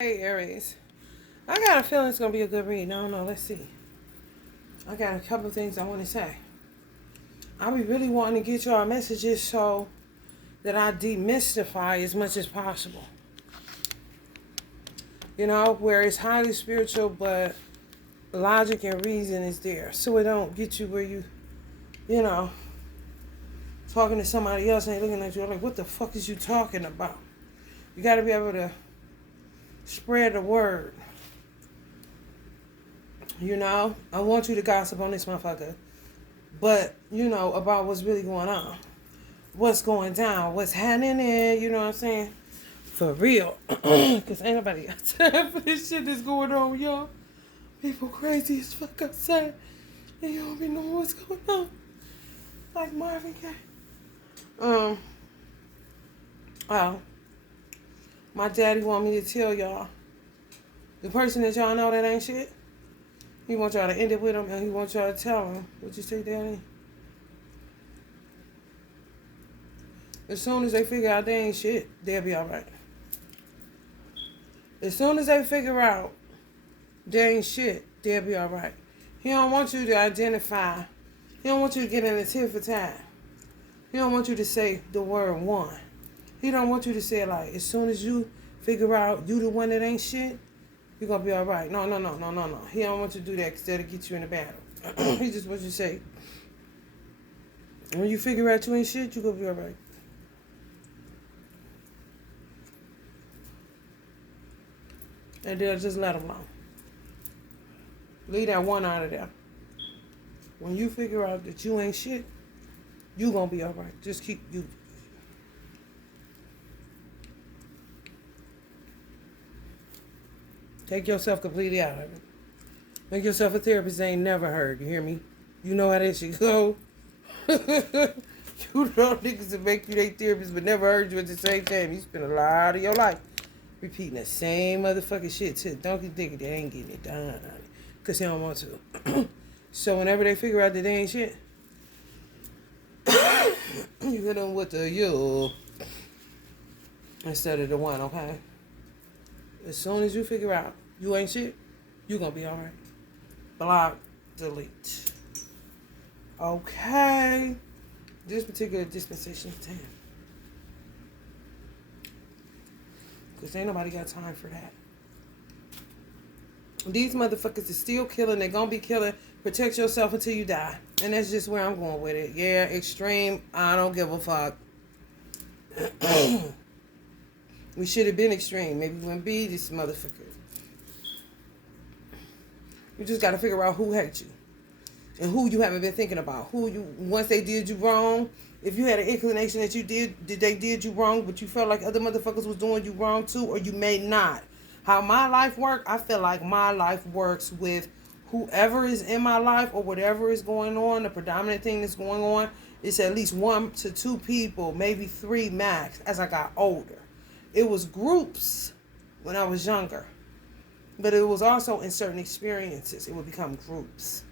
Hey Aries, I got a feeling it's gonna be a good read. I don't know. Let's see. I got a couple of things I want to say. I be really wanting to get y'all messages so that I demystify as much as possible. You know, where it's highly spiritual, but logic and reason is there, so it don't get you where you know, talking to somebody else and they looking at you like, what the fuck is you talking about? You got to be able to spread the word. You know, I want you to gossip on this motherfucker, but you know about what's really going on, what's going down, what's happening there. You know what I'm saying? For real, because ain't nobody got time for this shit that's going on, y'all. People crazy as fuck outside, and you don't be knowing what's going on. Like Marvin Gaye. Oh, my daddy want me to tell y'all, the person that y'all know that ain't shit, he want y'all to end it with him, and he want y'all to tell him. What you say, Daddy? As soon as they figure out they ain't shit, they'll be alright. As soon as they figure out they ain't shit, they'll be alright. He don't want you to identify. He don't want you to get in a tit for tat. He don't want you to say the word one. He don't want you to say it like, as soon as you figure out you the one that ain't shit, you're going to be all right. No. He don't want you to do that because that'll get you in a battle. He just wants you to say, when you figure out you ain't shit, you're going to be all right. And they'll just let them know. Leave that one out of there. When you figure out that you ain't shit, you going to be all right. Just keep you. Take yourself completely out of it. Make yourself a therapist they ain't never heard. You hear me? You know how that shit go. You know niggas that make you their therapist but never heard you at the same time. You spend a lot of your life repeating the same motherfucking shit to donkey dick. They ain't getting it done. Because they don't want to. So whenever they figure out that they ain't shit, you hit them with the you instead of the one, okay? As soon as you figure out you ain't shit, you gonna be alright. Block, delete. Okay. This particular dispensation of time. Because ain't nobody got time for that. These motherfuckers is still killing. They're gonna be killing. Protect yourself until you die. And that's just where I'm going with it. Yeah, extreme. I don't give a fuck. We should have been extreme. Maybe we wouldn't be this motherfucker. You just got to figure out who hates you. And who you haven't been thinking about. Who you, once they did you wrong, if you had an inclination that they did you wrong, but you felt like other motherfuckers was doing you wrong too, or you may not. How my life works, I feel like my life works with whoever is in my life or whatever is going on. The predominant thing that's going on is at least 1 to 2 people, maybe 3 max as I got older. It was groups when I was younger. But it was also in certain experiences. It would become groups.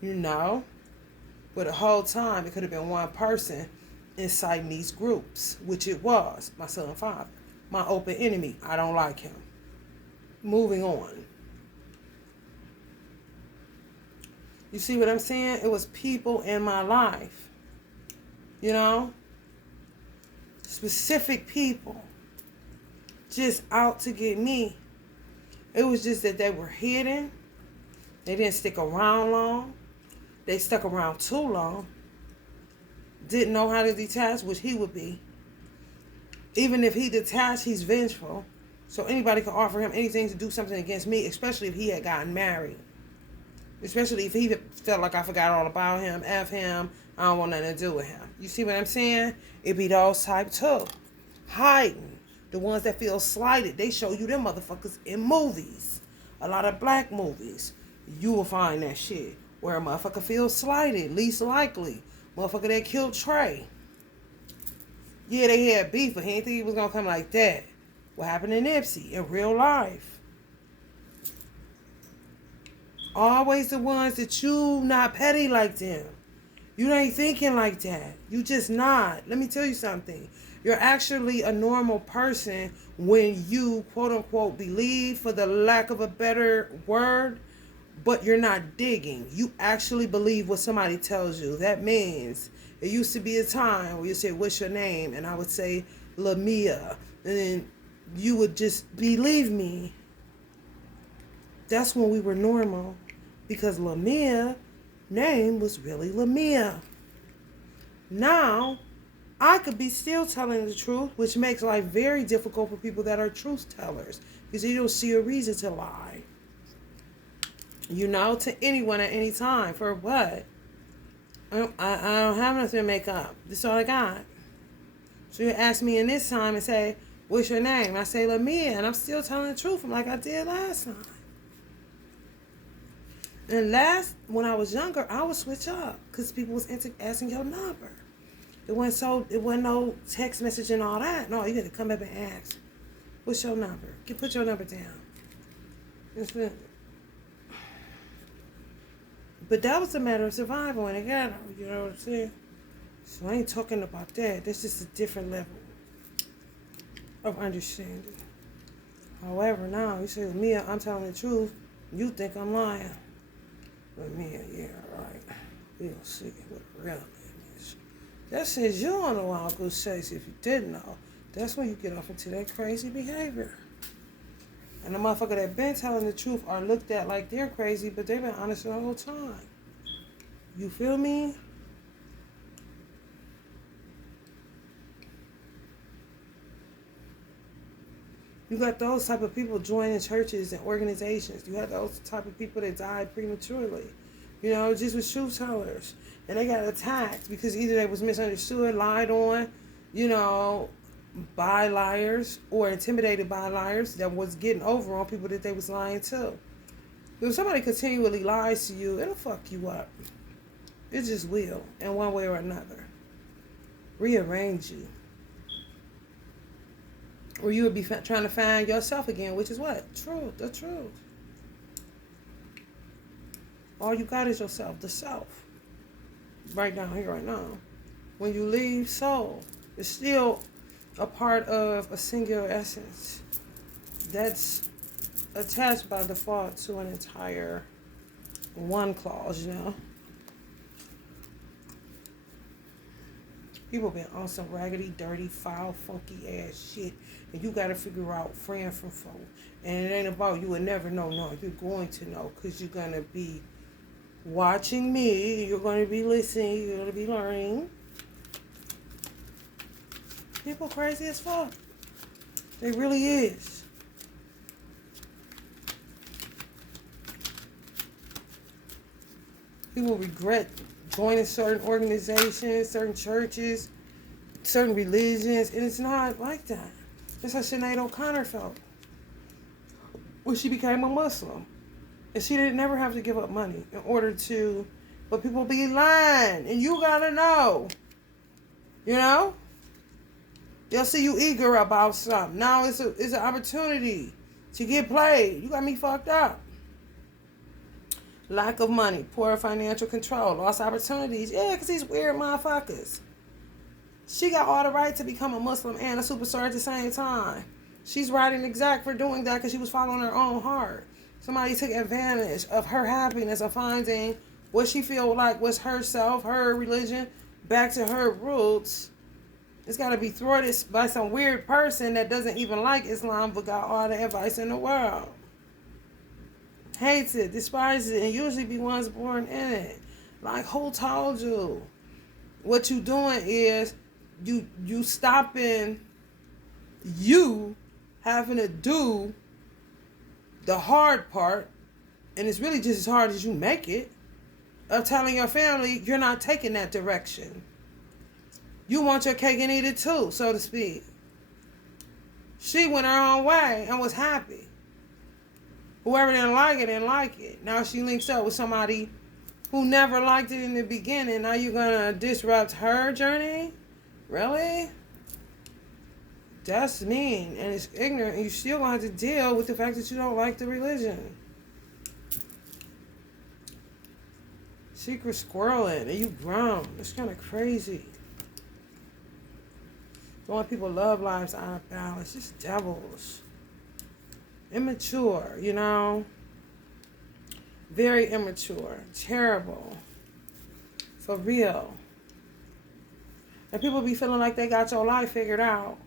You know? But the whole time, it could have been one person inciting these groups. Which it was. My son and father. My open enemy. I don't like him. Moving on. You see what I'm saying? It was people in my life. You know? Specific people. Just out to get me. It was just that they were hidden. They didn't stick around long. They stuck around too long. Didn't know how to detach, which he would be. Even if he detached, he's vengeful. So anybody can offer him anything to do something against me, especially if he had gotten married. Especially if he felt like I forgot all about him, F him, I don't want nothing to do with him. You see what I'm saying? It be those type too. Hiding. The ones that feel slighted, they show you them motherfuckers in movies. A lot of black movies. You will find that shit. Where a motherfucker feels slighted, least likely. Motherfucker that killed Trey. Yeah, they had beef, but he didn't think he was going to come like that. What happened to Nipsey in real life? Always the ones that you not petty like them. You ain't thinking like that. You just not. Let me tell you something. You're actually a normal person when you, quote unquote, believe, for the lack of a better word, but you're not digging. You actually believe what somebody tells you. That means it used to be a time where you say, "What's your name?" And I would say, "Lamia." And then you would just believe me. That's when we were normal. Because Lamia name was really Lamia. Now, I could be still telling the truth, which makes life very difficult for people that are truth tellers. Because you don't see a reason to lie. To anyone at any time. For what? I don't have nothing to make up. This is all I got. So you ask me in this time and say, "What's your name?" I say Lamia, and I'm still telling the truth like I did last time. And when I was younger, I would switch up because people was asking your number. It wasn't no text message and all that. No, you had to come up and ask, "What's your number?" Put your number down. But that was a matter of survival in the ghetto. You know what I'm saying? So I ain't talking about that. That's just a different level of understanding. However, now you say, "Mia, I'm telling the truth." You think I'm lying. But Mia, yeah, right. We'll see what the real name is. That says you on a wild goose chase if you didn't know. That's when you get off into that crazy behavior. And the motherfucker that been telling the truth are looked at like they're crazy, but they've been honest the whole time. You feel me? You got those type of people joining churches and organizations. You have those type of people that died prematurely. Just with truth tellers. And they got attacked because either they was misunderstood, lied on, by liars, or intimidated by liars that was getting over on people that they was lying to. If somebody continually lies to you, it'll fuck you up. It just will, in one way or another. Rearrange you. Or you would be trying to find yourself again, which is what? Truth, the truth. All you got is yourself, the self. Right down here, right now. When you leave soul, it's still a part of a singular essence that's attached by default to an entire one clause, People been on some raggedy, dirty, foul, funky ass shit, and you gotta figure out friend from foe. And it ain't about you will never know. No, you're going to know, because you're gonna be watching me. You're gonna be listening. You're gonna be learning. People crazy as fuck. They really is. People regret joining certain organizations, certain churches, certain religions, and it's not like that. That's how Sinead O'Connor felt when she became a Muslim. And she didn't never have to give up money in order to, but people be lying, and you gotta know. They'll see you eager about something. Now it's an opportunity to get played. You got me fucked up. Lack of money, poor financial control, lost opportunities. Yeah, because these weird motherfuckers. She got all the right to become a Muslim and a superstar at the same time. She's right and exact for doing that because she was following her own heart. Somebody took advantage of her happiness of finding what she feel like was herself, her religion, back to her roots. It's got to be thwarted by some weird person that doesn't even like Islam but got all the advice in the world. Hates it, despises it, and usually be ones born in it. Like, who told you? What you doing is you stopping you having to do the hard part, and it's really just as hard as you make it, of telling your family you're not taking that direction. You want your cake and eat it too, so to speak. She went her own way and was happy. Whoever didn't like it, didn't like it. Now she links up with somebody who never liked it in the beginning. Now you're going to disrupt her journey? Really? That's mean, and it's ignorant, and you still going to have to deal with the fact that you don't like the religion. Secret squirreling, and you grown. It's kind of crazy. Throwing people love lives out of balance. Just devils. Immature, you know. Very immature. Terrible. For real. And people be feeling like they got your life figured out.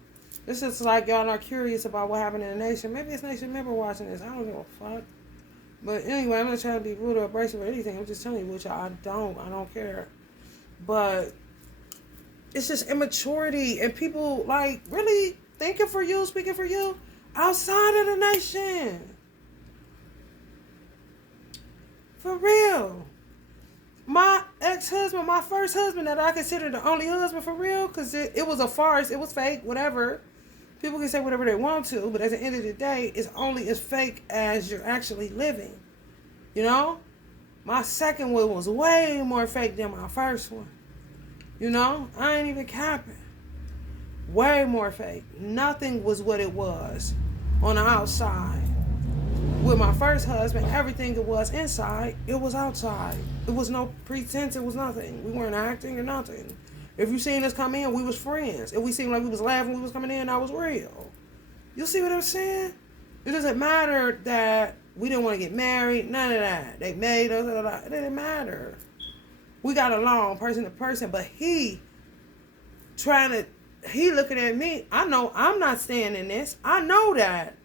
It's just like y'all not curious about what happened in the nation. Maybe it's nation member watching this. I don't give a fuck. But anyway, I'm not trying to be rude or abrasive or anything. I'm just telling you what y'all. I don't care. But it's just immaturity and people like really thinking for you, speaking for you outside of the nation. For real. My ex-husband, my first husband that I consider the only husband for real, because it was a farce, it was fake, whatever. People can say whatever they want to, but at the end of the day, it's only as fake as you're actually living. You know? My second one was way more fake than my first one. You know? I ain't even capping. Way more fake. Nothing was what it was on the outside. With my first husband, everything that was inside, it was outside. It was no pretense, it was nothing. We weren't acting or nothing. If you seen us come in, we was friends. If we seemed like we was laughing, we was coming in, that was real. You see what I'm saying? It doesn't matter that we didn't want to get married, none of that. They made us, it didn't matter. We got along person to person, but he looking at me. I know I'm not staying in this. I know that.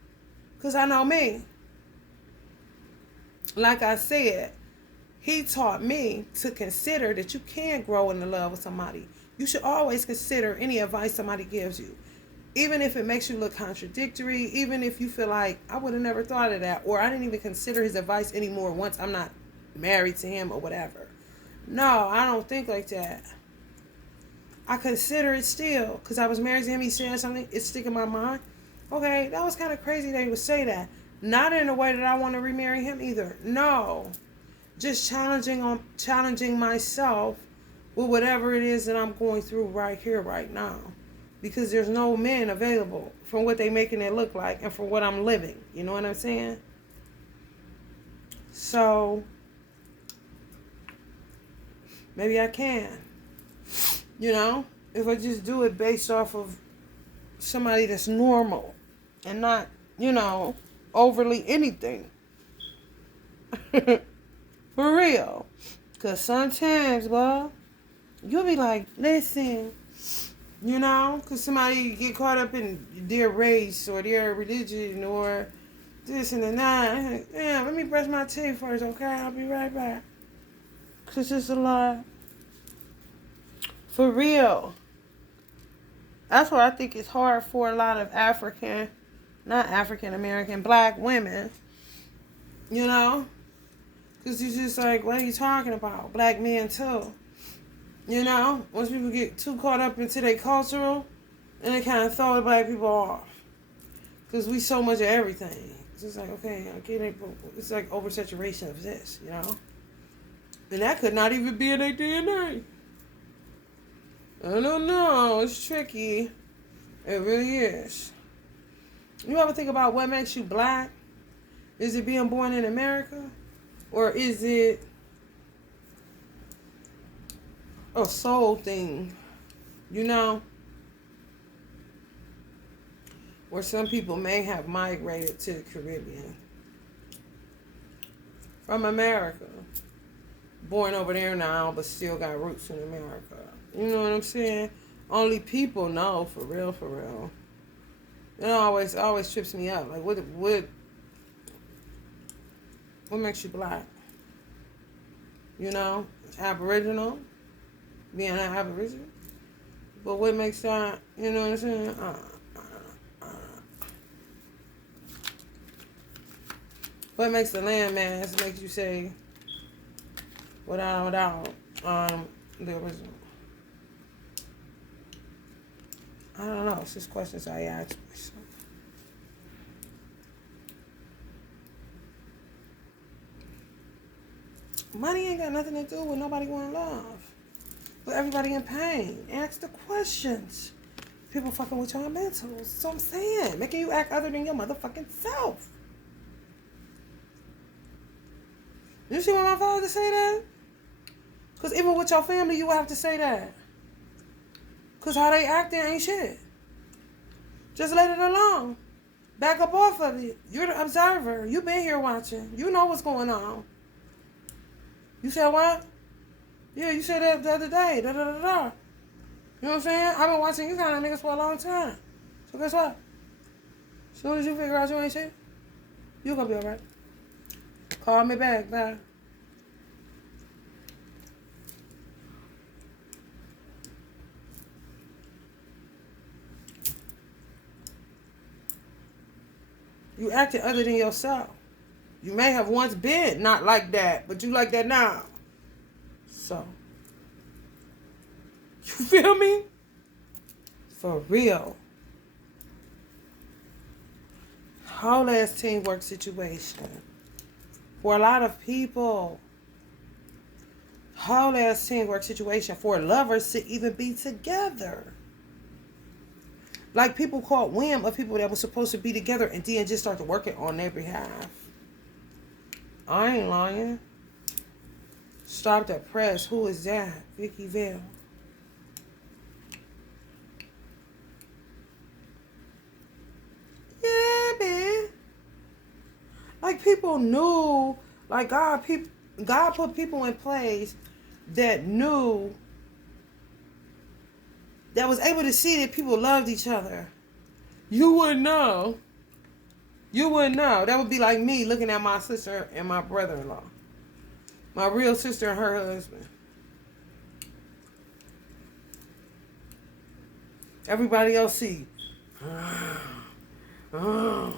Because I know me. Like I said, he taught me to consider that you can grow in the love of somebody. You should always consider any advice somebody gives you. Even if it makes you look contradictory, even if you feel like, I would have never thought of that, or I didn't even consider his advice anymore once I'm not married to him or whatever. No, I don't think like that. I consider it still, because I was married to him, he said something, it's sticking in my mind. Okay, that was kind of crazy that he would say that. Not in a way that I want to remarry him either. No. Just challenging myself with whatever it is that I'm going through right here, right now. Because there's no men available from what they making it look like and for what I'm living. You know what I'm saying? So, maybe I can. You know? If I just do it based off of somebody that's normal and not, you know, overly anything. For real. Because sometimes, well, you'll be like, listen, you know, because somebody get caught up in their race or their religion or this and that. Yeah, let me brush my teeth first, okay? I'll be right back. Because it's a lot. For real. That's why I think it's hard for a lot of not African American, black women, you know? Because you're just like, what are you talking about? Black men too. You know? Once people get too caught up into their cultural, and they kind of throw the black people off. Because we so much of everything. It's just like, okay, I get it, but it's like oversaturation of this, you know? And that could not even be in their DNA. I don't know. It's tricky. It really is. You ever think about what makes you black? Is it being born in America? Or is it a soul thing? You know? Where some people may have migrated to the Caribbean from America. Born over there now, but still got roots in America. You know what I'm saying? Only people know, for real, for real. It always trips me up. Like, what makes you black? You know, Aboriginal, being an Aboriginal. But what makes that, you know what I'm saying? What makes the landmass make you say, without the original? I don't know. It's just questions I ask myself. Money ain't got nothing to do with nobody wanting love. But everybody in pain. Ask the questions. People fucking with your mentals. That's what I'm saying. Making you act other than your motherfucking self. You see why my father say that? Because even with your family, you will have to say that. Because how they acting ain't shit. Just let it alone. Back up off of it. You're the observer. You've been here watching. You know what's going on. You said what? Yeah, you said that the other day. Da da da da. You know what I'm saying? I've been watching you kind of niggas for a long time. So guess what? As soon as you figure out you ain't shit, you gonna be alright. Call me back. Bye. You acting other than yourself. You may have once been not like that, but you like that now. So, you feel me? For real. Whole ass teamwork situation. For a lot of people, whole ass teamwork situation for lovers to even be together. Like people caught whim of people that were supposed to be together and then just started working on their behalf. I ain't lying. Stop that press. Who is that? Vicky Vale. Yeah, man. Like people knew, like God put people in place that knew, that was able to see that people loved each other. You wouldn't know. You wouldn't know. That would be like me looking at my sister and my brother-in-law. My real sister and her husband. Everybody else see. All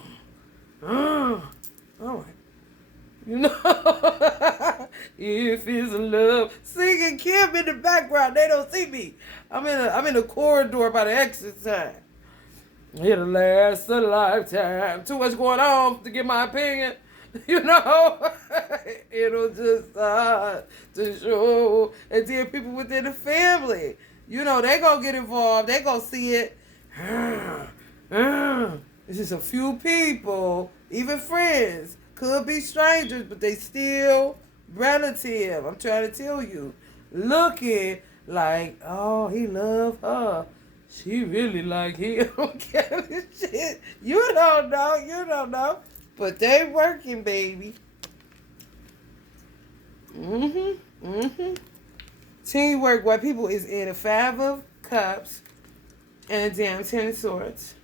right. You know, if it's love, singing Kim in the background. They don't see me. I'm in a corridor by the exit sign. It'll last a lifetime. Too much going on to get my opinion. You know, it'll just start to show. And then people within the family, you know, they gonna get involved. They gonna see it. It's just a few people, even friends. Could be strangers, but they still relative. I'm trying to tell you. Looking like, oh, he love her. She really like him. Shit. You don't know. But they working, baby. Teamwork, what people is in a 5 of cups and a damn 10 of swords.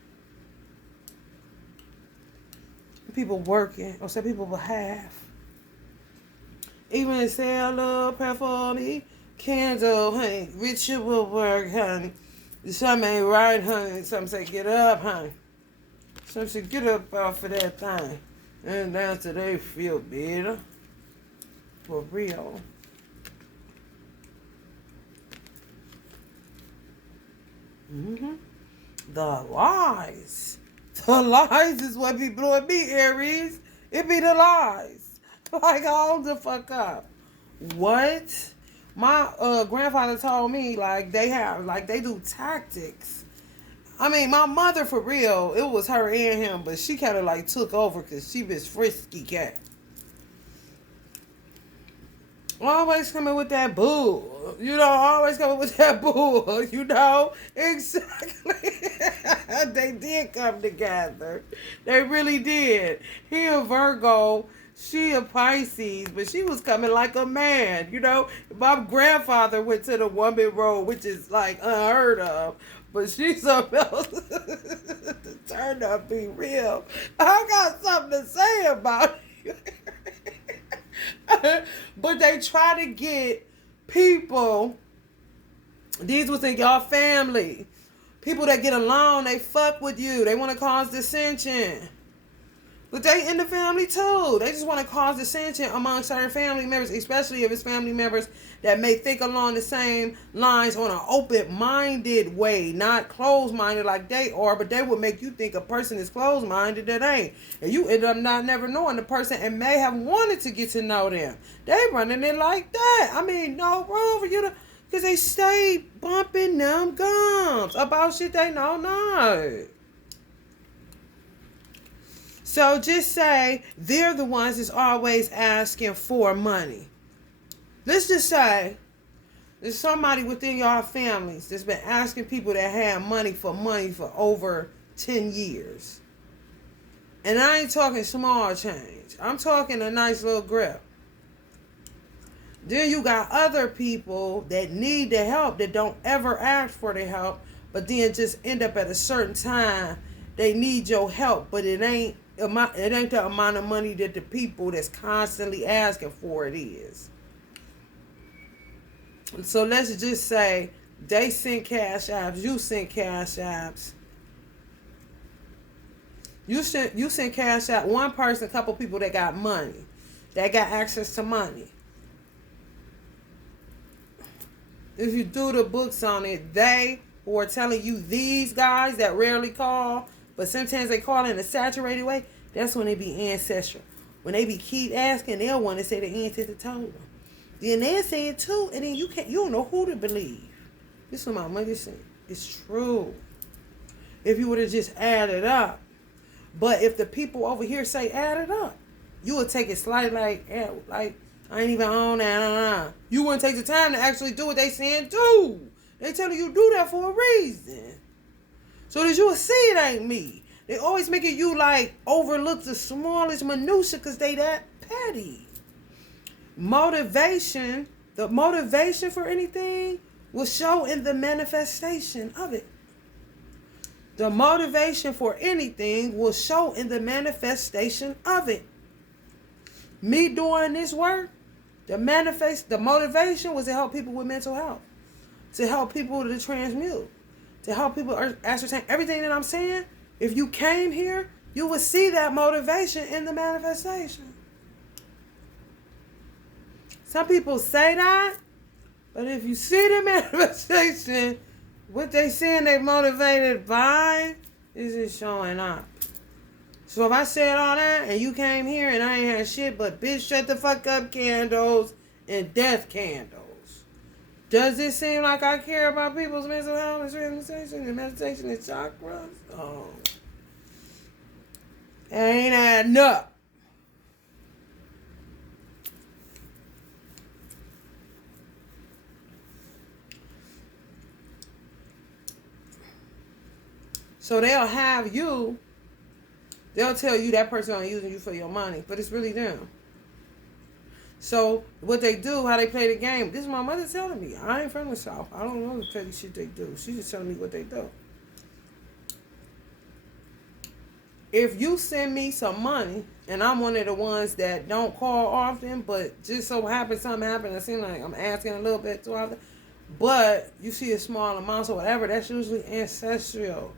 People working on some people's behalf. Even sell love, preferably candle, honey. Ritual work, honey. Some ain't right, honey. Some say get up, honey. Some say get up off of that thing. And that's till they feel better. For real. The lies. The lies is what be blowing me, Aries. It be the lies. Like, hold the fuck up. What? My grandfather told me, like, they do tactics. I mean, my mother, for real, it was her and him, but she kind of, like, took over because she was frisky cat. Always coming with that bull. You know, always coming with that bull. You know? Exactly. They did come together. They really did. He a Virgo. She a Pisces. But she was coming like a man. You know? My grandfather went to the woman road, which is like unheard of. But she's something else. Turn up, be real. I got something to say about you. But they try to get people, these was in your family, people that get along, they fuck with you, they want to cause dissension. But they in the family too. They just want to cause dissension among certain family members, especially if it's family members that may think along the same lines on an open-minded way, not closed-minded like they are, but they would make you think a person is closed-minded that ain't. And you end up not never knowing the person and may have wanted to get to know them. They running it like that. I mean, no wrong for you to, because they stay bumping them gums about shit they know not. So just say they're the ones that's always asking for money. Let's just say there's somebody within your families that's been asking people that have money for over 10 years. And I ain't talking small change. I'm talking a nice little grip. Then you got other people that need the help that don't ever ask for the help, but then just end up at a certain time they need your help, but it ain't the amount of money that the people that's constantly asking for it is. So let's just say they send cash apps, you send cash apps. You send cash app, one person, a couple people that got money, that got access to money. If you do the books on it, they who are telling you, these guys that rarely call, but sometimes they call in a saturated way, that's when they be ancestral. When they be keep asking, they'll want to say the ancestor told them. Then they'll say it too, and then you don't know who to believe. This is what my mother said. It's true. If you would have just added up. But if the people over here say add it up, you would take it slightly like I ain't even on that. You wouldn't take the time to actually do what they saying do. They telling you do that for a reason. So that you will see it ain't me. They always making you like overlook the smallest minutia because they that petty. Motivation, the motivation for anything will show in the manifestation of it. The motivation for anything will show in the manifestation of it. Me doing this work, the motivation was to help people with mental health, to help people to transmute, to help people ascertain everything that I'm saying. If you came here, you would see that motivation in the manifestation. Some people say that, but if you see the manifestation, what they saying they motivated by is just showing up. So if I said all that and you came here and I ain't had shit but bitch shut the fuck up candles and death candles, does it seem like I care about people's mental health and transmutation and meditation and chakras? Oh. It ain't adding up. So they'll have you, they'll tell you that person ain't using you for your money, but it's really them. So what they do, how they play the game, this is my mother telling me. I ain't from the South. I don't know the petty shit they do. She's just telling me what they do. If you send me some money, and I'm one of the ones that don't call often, but just so happens something happened, it seems like I'm asking a little bit too often, but you see a small amount or whatever, that's usually ancestral.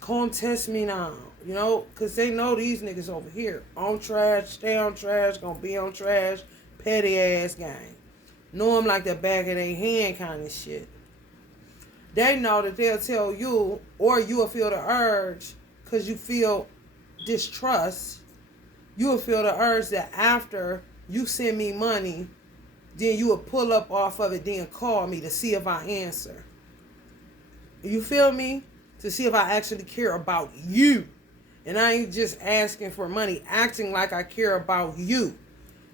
Come test me now, you know, because they know these niggas over here on trash, stay on trash, gonna be on trash, petty ass gang. Know them like the back of their hand kind of shit. They know that they'll tell you, or you'll feel the urge, because you feel distrust, you'll feel the urge that after you send me money, then you will pull up off of it, then call me to see if I answer. You feel me? To see if I actually care about you. And I ain't just asking for money, acting like I care about you.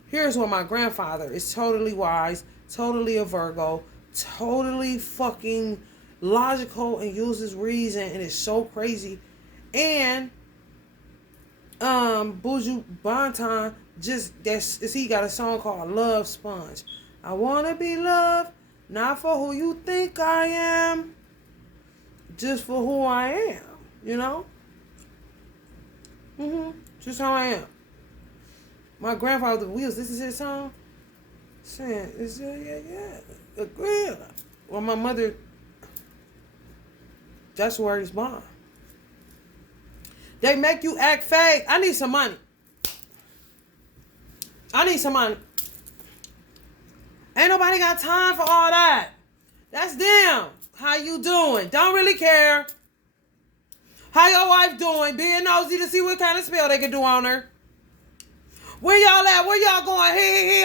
Here's what my grandfather is totally wise, totally a Virgo, totally fucking logical and uses reason and is so crazy. And Buju Banton he got a song called Love Sponge. I wanna be loved, not for who you think I am, just for who I am, you know? Just how I am. My grandfather, the Wheels, this is his song? Saying, agree. Well, my mother, that's where he's born. They make you act fake. I need some money. Ain't nobody got time for all that. That's them. How you doing? Don't really care. How your wife doing? Being nosy to see what kind of spell they can do on her. Where y'all at? Where y'all going? Hey,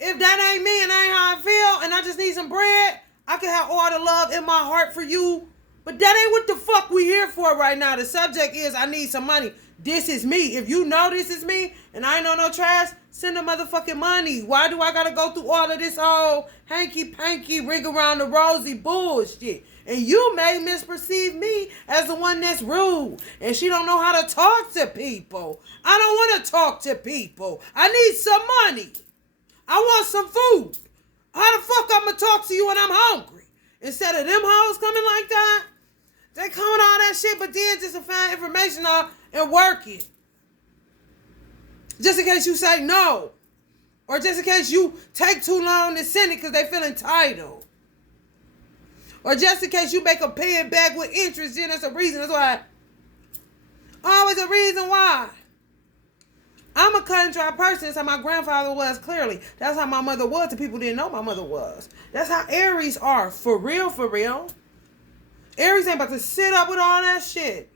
If that ain't me and that ain't how I feel and I just need some bread, I can have all the love in my heart for you. But that ain't what the fuck we here for right now. The subject is I need some money. this is me. If you know this is me and I ain't on no trash, send the motherfucking money. Why do I gotta go through all of this old hanky-panky, ring around the rosy bullshit? And you may misperceive me as the one that's rude. And she don't know how to talk to people. I don't want to talk to people. I need some money. I want some food. How the fuck I'm going to talk to you when I'm hungry? Instead of them hoes coming like that, they come with all that shit, but then just to find information out and work it. Just in case you say no. Or just in case you take too long to send it because they feel entitled. Or just in case you make them pay it back with interest, then there's a reason. That's why. Always a reason why. I'm a cut and dry person. That's how my grandfather was, clearly. That's how my mother was. The people didn't know my mother was. That's how Aries are. For real, for real. Aries ain't about to sit up with all that shit.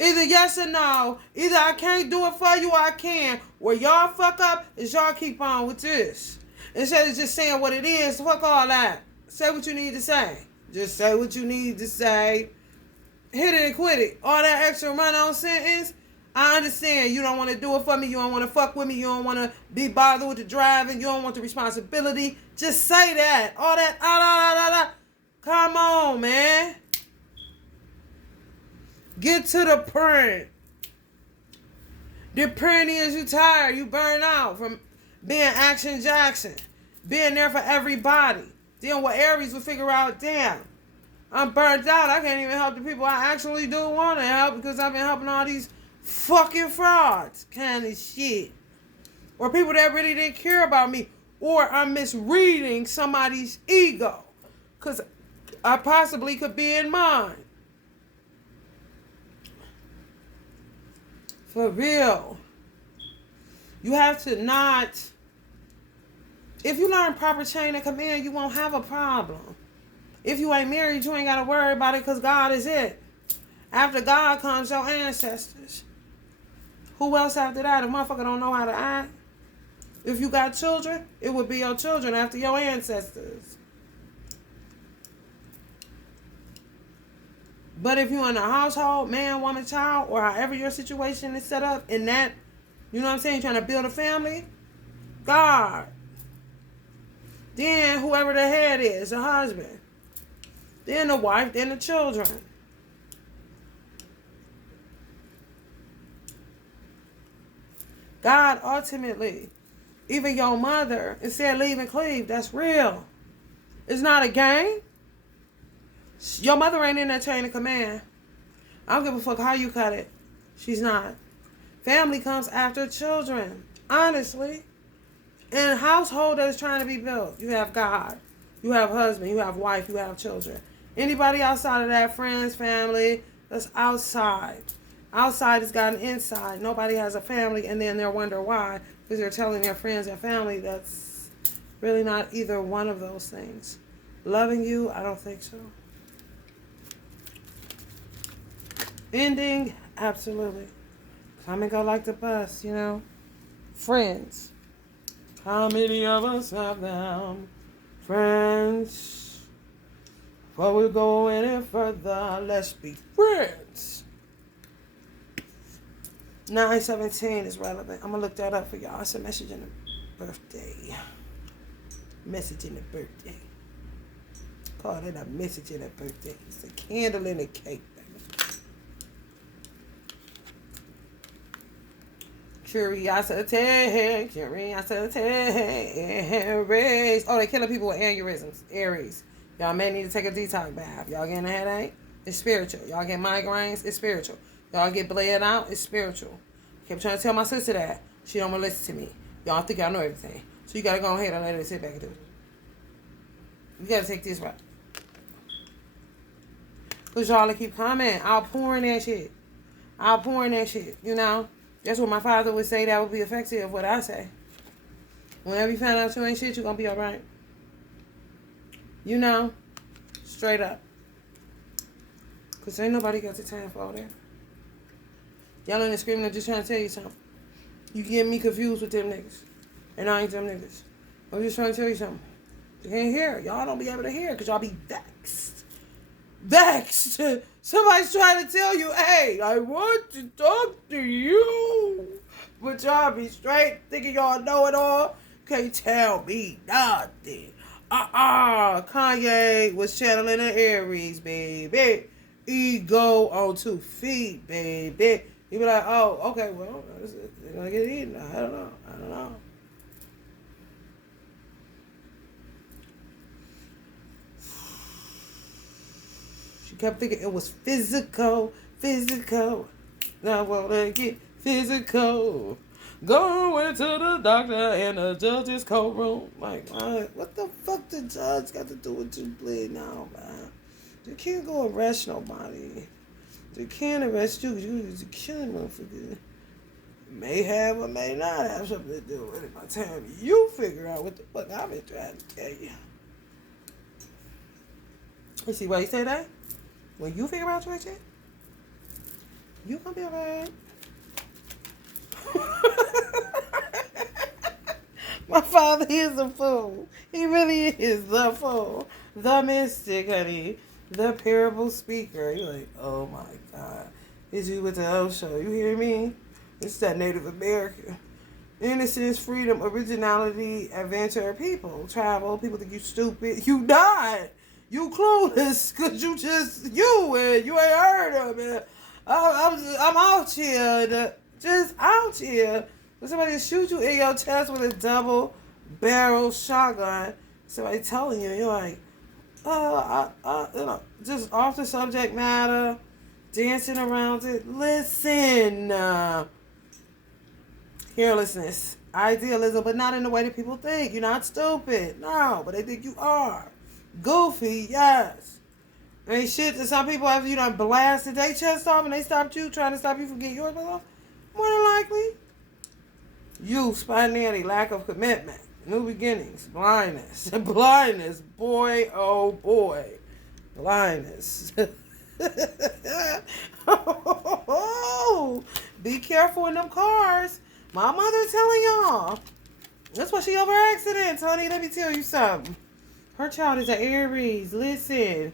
Either yes or no. Either I can't do it for you or I can. Where y'all fuck up is y'all keep on with this. Instead of just saying what it is, fuck all that. Say what you need to say. Just say what you need to say. Hit it and quit it. All that extra run-on sentence, I understand. You don't want to do it for me. You don't want to fuck with me. You don't want to be bothered with the driving. You don't want the responsibility. Just say that. All that, Come on, man. Get to the print. The print is you tired. You burn out from being Action Jackson. Being there for everybody. Then what Aries will figure out, damn, I'm burnt out. I can't even help the people I actually do want to help because I've been helping all these fucking frauds kind of shit. Or people that really didn't care about me. Or I'm misreading somebody's ego because I possibly could be in mine. For real. You have to not... If you learn proper chain of command, you won't have a problem. If you ain't married, you ain't got to worry about it because God is it. After God comes your ancestors. Who else after that? A motherfucker don't know how to act. If you got children, it would be your children after your ancestors. But if you're in a household, man, woman, child, or however your situation is set up in that, you know what I'm saying, trying to build a family, God. Then whoever the head is, the husband. Then the wife, then the children. God ultimately, even your mother, instead of leaving Cleve, that's real. It's not a game. Your mother ain't in that chain of command. I don't give a fuck how you cut it. She's not. Family comes after children. Honestly. In a household that is trying to be built, you have God. You have husband. You have wife. You have children. Anybody outside of that, friends, family, that's outside. Outside has got an inside. Nobody has a family, and then they're wondering why. Because they're telling their friends and family that's really not either one of those things. Loving you, I don't think so. Ending, absolutely. Come and go like the bus, you know. Friends. How many of us have them? Friends. Before we go any further, let's be friends. 9:17 is relevant. I'm going to look that up for y'all. It's a message in the birthday. Message in the birthday. Call it a message in the birthday. It's a candle in a cake. Curiosity. Aries. Oh, they killing people with aneurysms. Aries. Y'all may need to take a detox bath. Y'all getting a headache? It's spiritual. Y'all get migraines? It's spiritual. Y'all get bled out? It's spiritual. I kept trying to tell my sister that. She don't want to listen to me. Y'all think y'all know everything. So you got to go ahead and let her sit back and do it. You got to take this right. Because y'all keep coming. Outpouring that shit. Outpouring that shit, you know? That's what my father would say that would be effective of what I say. Whenever you find out you ain't shit, you're going to be all right. You know? Straight up. Because ain't nobody got the time for all that. Y'all ain't screaming, I'm just trying to tell you something. You get me confused with them niggas. And I ain't them niggas. I'm just trying to tell you something. You can't hear. Y'all don't be able to hear because y'all be vexed. vexed. Somebody's trying to tell you, hey, I want to talk to you. But y'all be straight thinking y'all know it all. Can't tell me nothing. Kanye was channeling the Aries, baby. Ego on 2 feet, baby. He be like, oh, okay, well, they're gonna get eaten. I don't know. She kept thinking it was physical. Now I wanna get physical. Going to the doctor in the judge's courtroom. Like, what the fuck the judge got to do with you bleeding now, man? You can't go arrest nobody. They can't arrest you because you're killing motherfucker. May have or may not have something to do with it by the time you figure out what the fuck I've been trying to tell you. You see why you say that? When you figure out your shit, you gonna be alright. My father is a fool. He really is the fool. The mystic, honey. The parable speaker. You're like, oh my God. It's you with the old show. You hear me? It's that Native American. Innocence, freedom, originality, adventure, people. Travel. People think you stupid. You not. You clueless. Because you just, you ain't heard of it. I'm out here. Just out here. When somebody shoot you in your chest with a double barrel shotgun, somebody telling you, you're like, just off the subject matter, dancing around it. Listen, carelessness, idealism, but not in the way that people think. You're not stupid, no, but they think you are. Goofy, yes. Ain't shit to some people after you done blasted their chest off and they stopped you, trying to stop you from getting yours off. More than likely. Youth, spontaneity, lack of commitment, new beginnings, blindness. Blindness, boy, oh boy. Blindness. Be careful in them cars. My mother telling y'all. That's why she over accidents, honey. Let me tell you something. Her child is an Aries. Listen.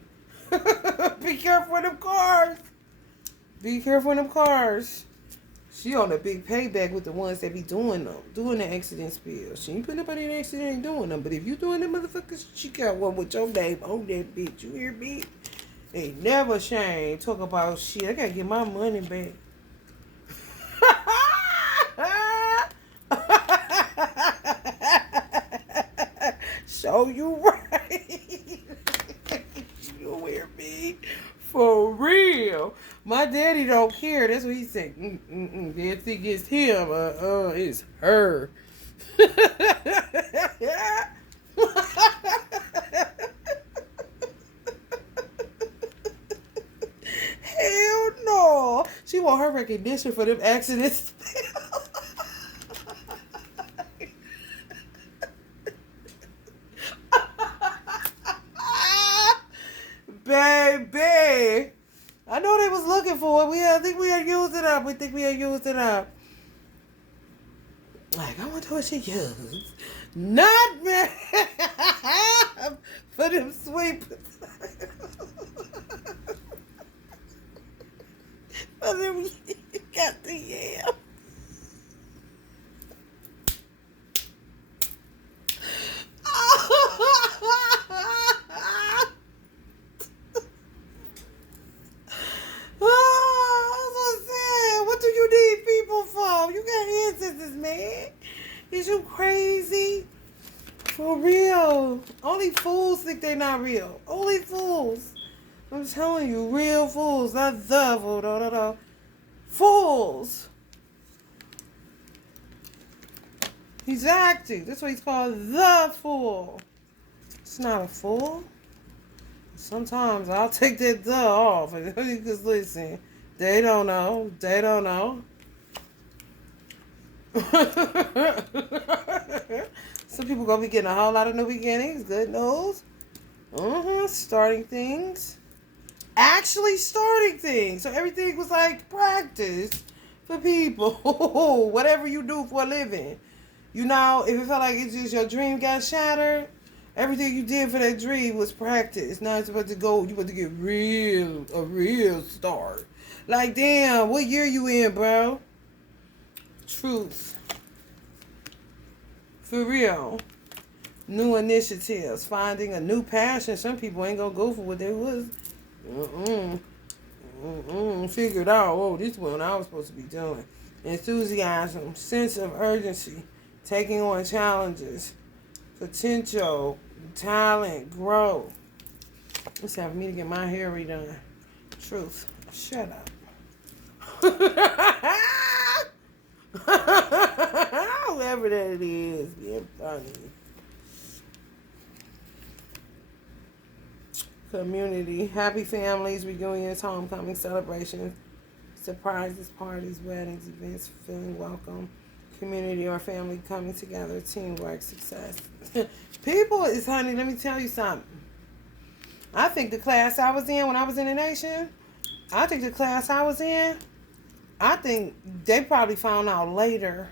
Be careful in them cars. Be careful in them cars. She on a big payback with the ones that be doing them, doing the accident spill. She ain't putting nobody in an accident, ain't doing them. But if you doing them motherfuckers, she got one with your name on that bitch. You hear me? Ain't never ashamed. Talk about shit. I gotta get my money back. Show you right. You hear me? For real. My daddy don't care. That's what he said. They think it's him. It's her. Hell no. She want her recognition for them accidents. Baby. I know they was looking for it. I think we had used it up. Like, I wonder what she used. Not me. For them sweet. For them, got the yam. What do you need people for? You got ancestors, man. Is you crazy? For real. Only fools think they not real. Only fools. I'm telling you, real fools. Not the fool. No. Fools. He's acting. That's what he's called, the fool. It's not a fool. Sometimes I'll take that the off. Because listen, they don't know. Some people gonna be getting a whole lot of new beginnings. Good news. Starting things. Actually starting things. So everything was like practice for people. Whatever you do for a living. You know, if it felt like it's just your dream got shattered, Everything you did for that dream was practice. Now it's about to go. You about to get a real start. Like, damn, what year you in, bro? Truth. For real. New initiatives. Finding a new passion. Some people ain't gonna go for what they was. Figured out. Oh, this is what I was supposed to be doing. Enthusiasm. Sense of urgency. Taking on challenges. Potential. Talent. Grow. It's time for me to get my hair redone. Truth. Shut up. Whoever that is, being funny. Community, happy families, reunions, homecoming, celebrations, surprises, parties, weddings, events, feeling welcome, community or family coming together, teamwork, success. People is, honey, let me tell you something. I think the class I was in when I was in the nation, I think they probably found out later,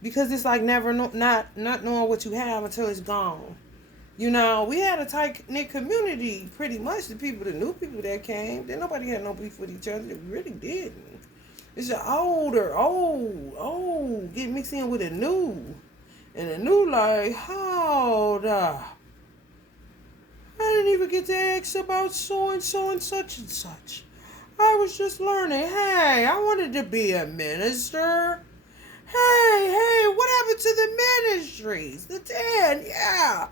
because it's like never not knowing what you have until it's gone. You know, we had a tight-knit community, pretty much. The new people that came, then nobody had no beef with each other. They really didn't. It's your old, get mixed in with the new. And the new like, hold up. I didn't even get to ask about so-and-so and such and such. I was just learning. Hey, I wanted to be a minister. Hey, what happened to the ministries? The 10, yeah.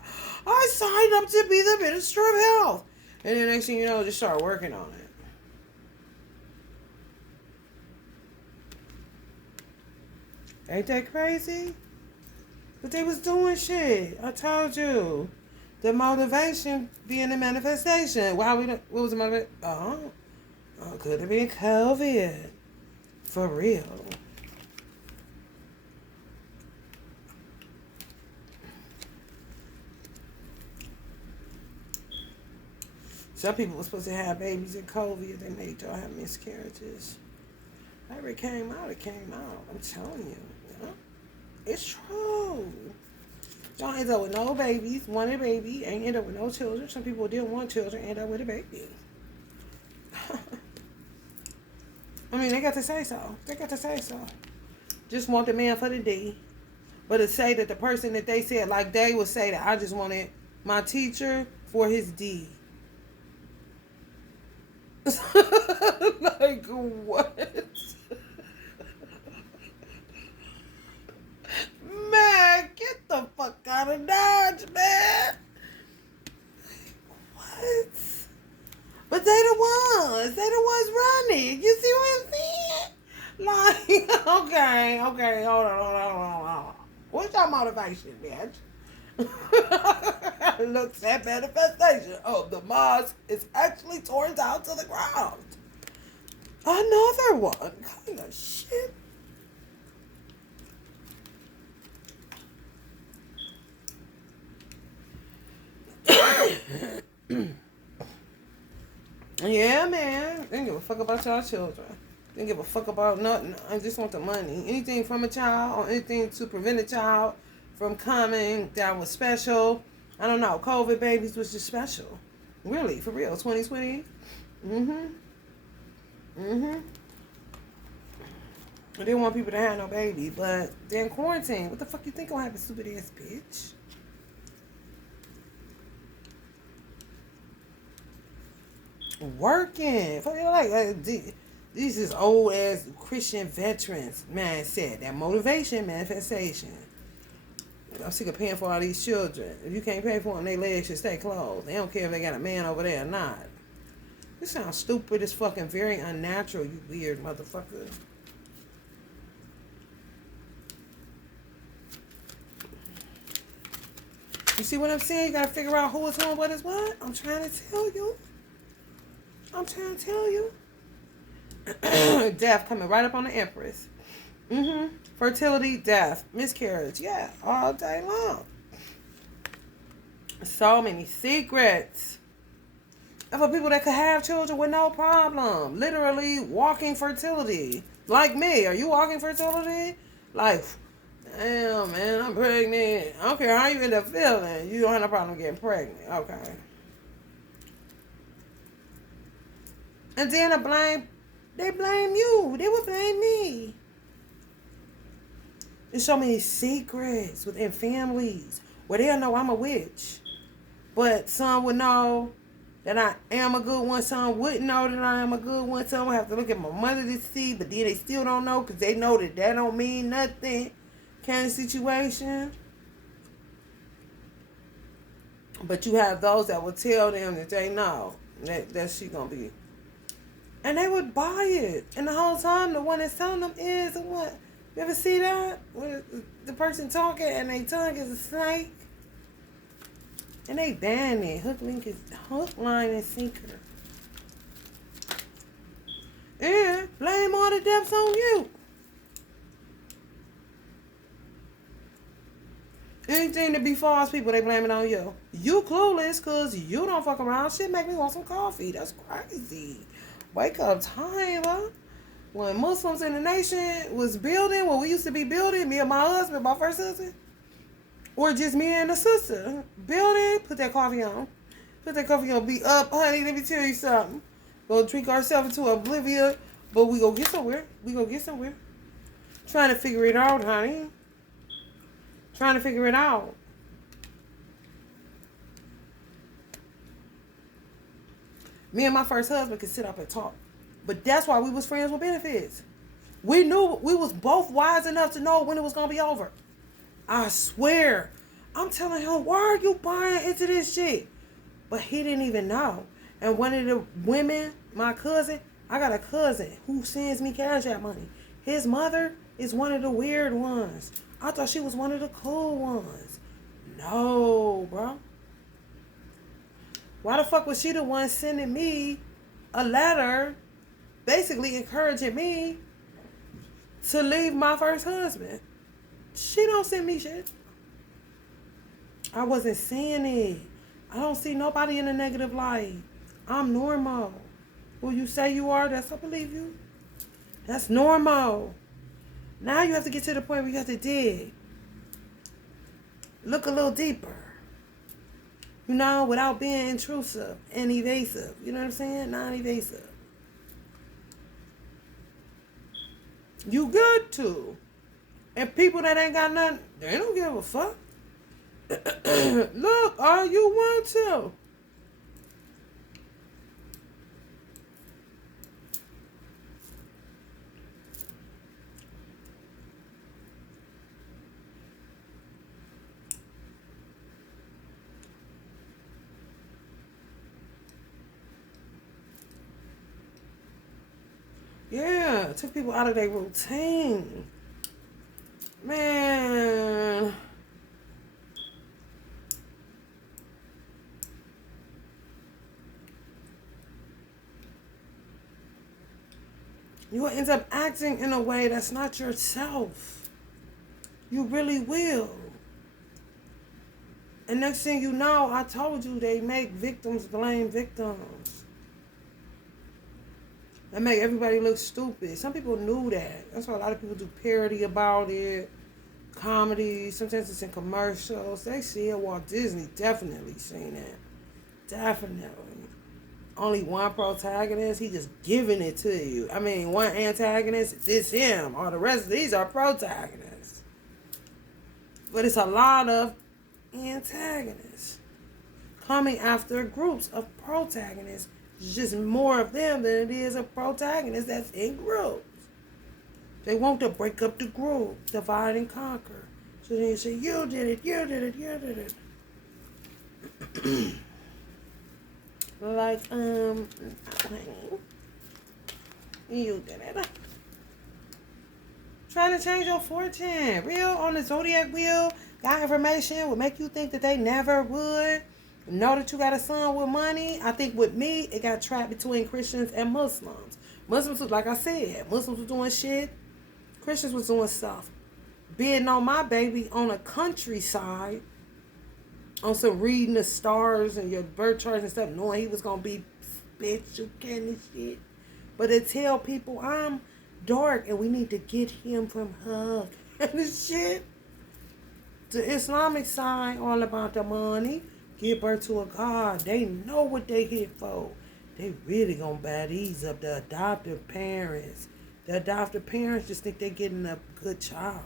I signed up to be the minister of health. And then next thing you know, just start working on it. Ain't that crazy? But they was doing shit. I told you. The motivation being the manifestation. What was the motivation? Could have been COVID. For real. Some people were supposed to have babies in COVID. They made y'all have miscarriages. Whatever it came out, it came out. I'm telling you. It's true. Y'all end up with no babies, wanted a baby, ain't end up with no children. Some people didn't want children, end up with a baby. I mean, they got to say so. Just want the man for the D. But to say that the person that they said, like they would say that I just wanted my teacher for his D. Like, what? Man, get the fuck out of Dodge, man. What? But they the ones running. You see what I'm saying? Like, okay, hold on. What's your motivation, bitch? Looks at manifestation. Oh, the mosque is actually torn down to the ground. Another one. Kind of shit. Yeah, man. They don't give a fuck about y'all children. They don't give a fuck about nothing. I just want the money. Anything from a child or anything to prevent a child from coming that was special. I don't know. COVID babies was just special. Really, for real. 2020. I didn't want people to have no baby, but they're in quarantine. What the fuck you think gonna happen, stupid ass bitch? Working. Like these is old ass Christian veterans mindset. That motivation, manifestation. I'm sick of paying for all these children. If you can't pay for them, their legs should stay closed. They don't care if they got a man over there or not. This sounds stupid as fucking very unnatural, you weird motherfucker. You see what I'm saying? You gotta figure out who is who and what is what. I'm trying to tell you. Death coming right up on the Empress. Fertility, death, miscarriage. Yeah, all day long. So many secrets. And for people that could have children with no problem. Literally walking fertility. Like me. Are you walking fertility? Like, Damn, man, I'm pregnant. I don't care how you end up feeling. You don't have no problem getting pregnant. Okay. And then they blame you. They would blame me. There's so many secrets within families where they'll know I'm a witch. But some would know that I am a good one. Some wouldn't know that I am a good one. Some would have to look at my mother to see, but then they still don't know because they know that don't mean nothing kind of situation. But you have those that will tell them that they know that she gonna be. And they would buy it. And the whole time the one that's telling them is what? You ever see that? Where the person talking and their tongue is a snake? And they ban it. Hook, line, and sinker. And blame all the deaths on you. Anything that befalls people, they blame it on you. You clueless because you don't fuck around. Shit make me want some coffee. That's crazy. Wake up, Tyler. When Muslims in the nation was building, when we used to be building, me and my husband, my first husband, or just me and the sister, building, put that coffee on. Put that coffee on, be up, honey, let me tell you something. Go drink ourselves into oblivion, but we go get somewhere. Trying to figure it out, honey. Trying to figure it out. Me and my first husband could sit up and talk. But that's why we was friends with benefits. We knew we was both wise enough to know when it was going to be over. I swear. I'm telling him, why are you buying into this shit? But he didn't even know. And one of the women, my cousin, I got a cousin who sends me Cash App money. His mother is one of the weird ones. I thought she was one of the cool ones. No, bro. Why the fuck was she the one sending me a letter basically encouraging me to leave my first husband? She don't send me shit. I wasn't saying it. I don't see nobody in a negative light. I'm normal. Who you say you are, that's I believe you. That's normal. Now you have to get to the point where you have to dig. Look a little deeper. You know, without being intrusive and evasive. You know what I'm saying? Non-evasive. You good to. And people that ain't got nothing, they don't give a fuck. Look, all you want to. Yeah, took people out of their routine. Man. You will end up acting in a way that's not yourself. You really will. And next thing you know, I told you they make victims blame victims. They make everybody look stupid. Some people knew that. That's why a lot of people do parody about it. Comedy. Sometimes it's in commercials. They see it. Walt Disney definitely seen that. Definitely. Only one protagonist. He just giving it to you. I mean, one antagonist. It's him. All the rest of these are protagonists. But it's a lot of antagonists coming after groups of protagonists. It's just more of them than it is of protagonists that's in groups. They want to break up the group, divide and conquer. So they say, you did it, you did it, you did it. Like, you did it. Trying to change your fortune. Real on the zodiac wheel. Got information would make you think that they never would. Know that you got a son with money. I think with me, it got trapped between Christians and Muslims. Muslims was, like I said, Muslims was doing shit. Christians was doing stuff. Bidding on my baby on a countryside. On some reading the stars and your birth charts and stuff. Knowing he was going to be special kind of shit. But to tell people I'm dark and we need to get him from her and this shit. The Islamic side, all about the money. Give birth to a God. They know what they here for. They really gonna buy these up. The adoptive parents. The adoptive parents just think they're getting a good child.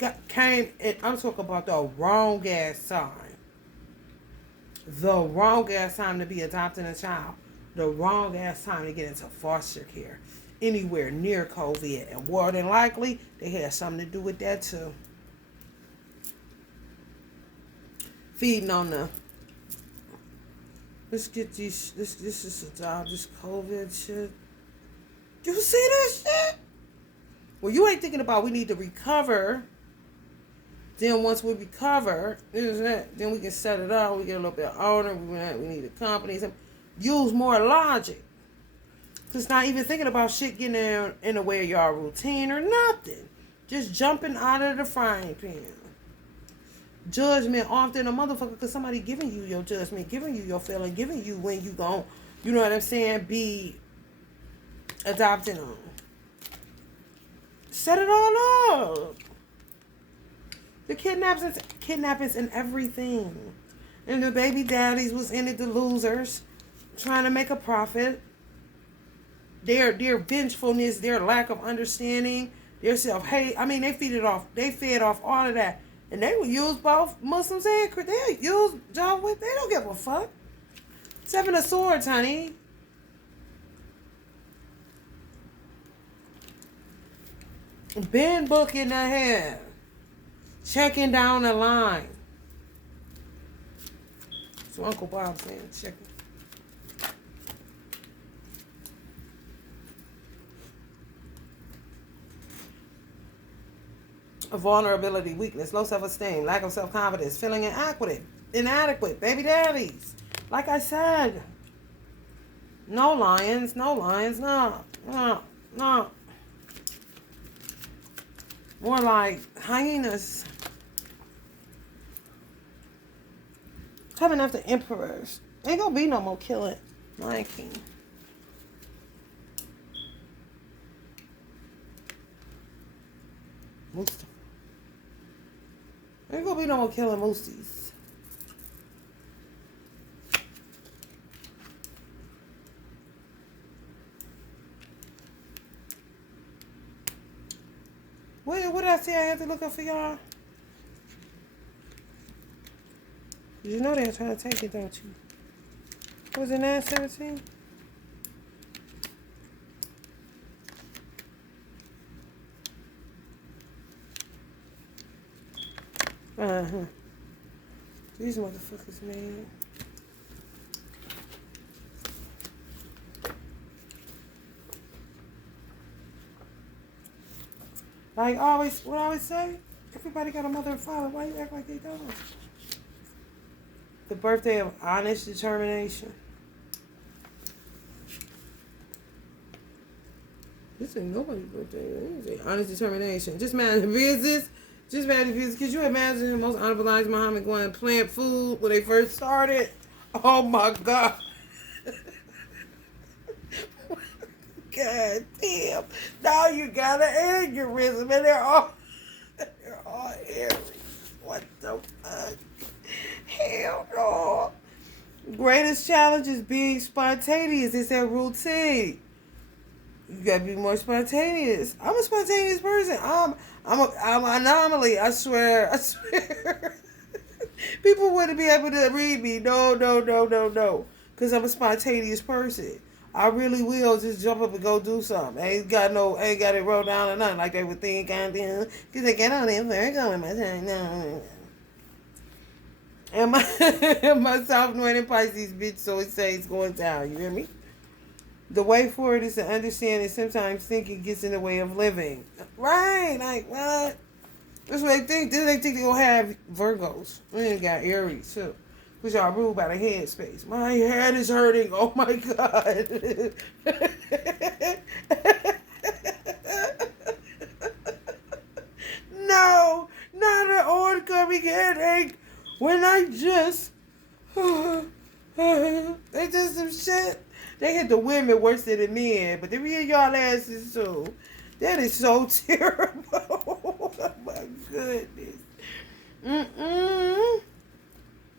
I'm talking about the wrong ass time. The wrong ass time to be adopting a child. The wrong ass time to get into foster care. Anywhere near COVID. And more than likely, they had something to do with that too. Feeding on the, let's get these, this is a job, this COVID shit. You see that shit? Well, you ain't thinking about we need to recover. Then once we recover, then we can set it up. We get a little bit older. We need a company. Use more logic. Just not even thinking about shit getting in the way of y'all routine or nothing. Just jumping out of the frying pan. Judgment often a motherfucker because somebody giving you your judgment, giving you your feeling, giving you when you gon', you know what I'm saying, be adopting them. Set it all up. The kidnappings and everything. And the baby daddies was in it, the losers, trying to make a profit. Their vengefulness, their lack of understanding, their self-hate. I mean, they fed off all of that. And they would use both Muslims and Christians. They use Jehovah's. They don't give a fuck. Seven of Swords, honey. Ben book in the hand. Checking down the line. So Uncle Bob saying, checking. Vulnerability, weakness, low self-esteem, lack of self-confidence, feeling inadequate, baby daddies. Like I said, no lions, no. More like hyenas coming after emperors. Ain't gonna be no more killing Lion King. Mustafa. Ain't gonna be no more killing Moosties. What did I say I had to look up for y'all? You know they're trying to take it, don't you? Was it 917? These motherfuckers, man. Like what I always say, everybody got a mother and father. Why you act like they don't? The birthday of honest determination. This ain't nobody's birthday. Honest determination. Just man the business. Could you imagine the most honorable Elijah Muhammad going and plant food when they first started? Oh my God. God damn. Now you got an aneurysm and they're all Aries. What the fuck? Hell no. Greatest challenge is being spontaneous. It's that routine. You gotta be more spontaneous. I'm a spontaneous person. I'm an anomaly. I swear. People wouldn't be able to read me. No. Because I'm a spontaneous person. I really will just jump up and go do something. Ain't got it wrote down or nothing like they would think I do. Because they get on there, Virgo in my time. No. And my South Northern Pisces bitch, so it says going down. You hear me? The way forward is to understand that sometimes thinking gets in the way of living. Right? Like, what? That's what they think. Then they think they're going to have Virgos. And then got Aries, too. Which are ruled by the head space. My head is hurting. Oh, my God. No, not an oncoming headache. When I just... they just some shit. They hit the women worse than the men, but they read y'all asses too. That is so terrible. Oh my goodness. Mm-mm.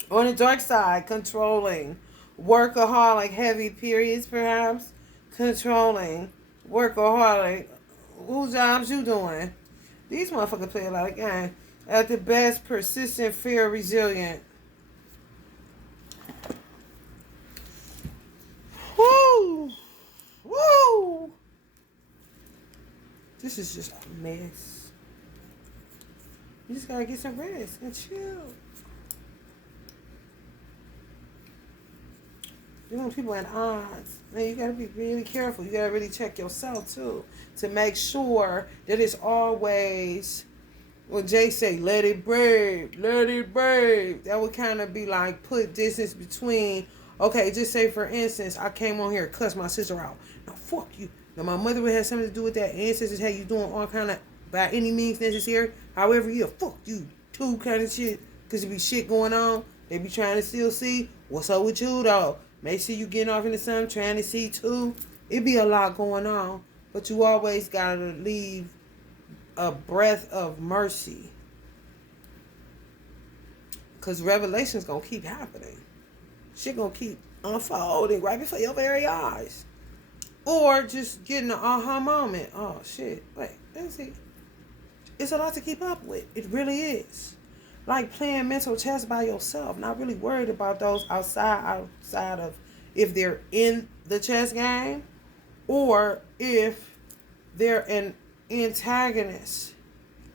On the dark side, controlling, workaholic, heavy periods, perhaps, controlling, workaholic. Whose jobs you doing? These motherfuckers play a lot of game. At the best, persistent, fear, resilient. Woo! Woo! This is just a mess. You just gotta get some rest and chill. You know, people at odds. Man, you gotta be really careful. You gotta really check yourself too to make sure that it's always what Jay say, let it brave, let it brave. That would kind of be like put distance between. Okay, just say for instance, I came on here and cussed my sister out. Now fuck you. Now my mother would have something to do with that. Ancestors had you doing all kind of by any means necessary. However, yeah, fuck you too kind of shit. Cause there be shit going on. They be trying to still see what's up with you though. Make sure you getting off into something, trying to see too. It be a lot going on, but you always gotta leave a breath of mercy, cause revelation's gonna keep happening. Shit gonna keep unfolding right before your very eyes, or just getting an aha moment. Oh shit! Wait, let's see. It's a lot to keep up with. It really is. Like playing mental chess by yourself, not really worried about those outside of if they're in the chess game or if they're an antagonist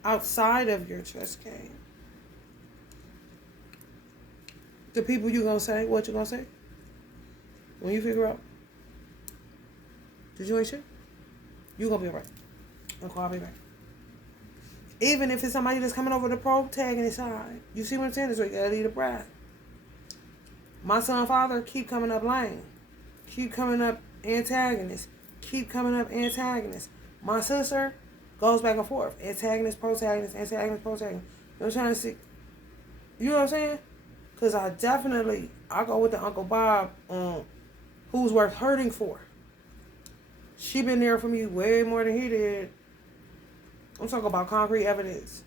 outside of your chess game. The people you gonna say, what you gonna say? When you figure out, did you ain't shit? You gonna be alright. I'll be back. Even if it's somebody that's coming over the protagonist side. You see what I'm saying? That's why you gotta leave the bride. My son father keep coming up lame. Keep coming up antagonist. Keep coming up antagonist. My sister goes back and forth. Antagonist, protagonist, antagonist, protagonist. You know what I'm trying to see? You know what I'm saying? Because I go with the Uncle Bob on who's worth hurting for. She been there for me way more than he did. I'm talking about concrete evidence.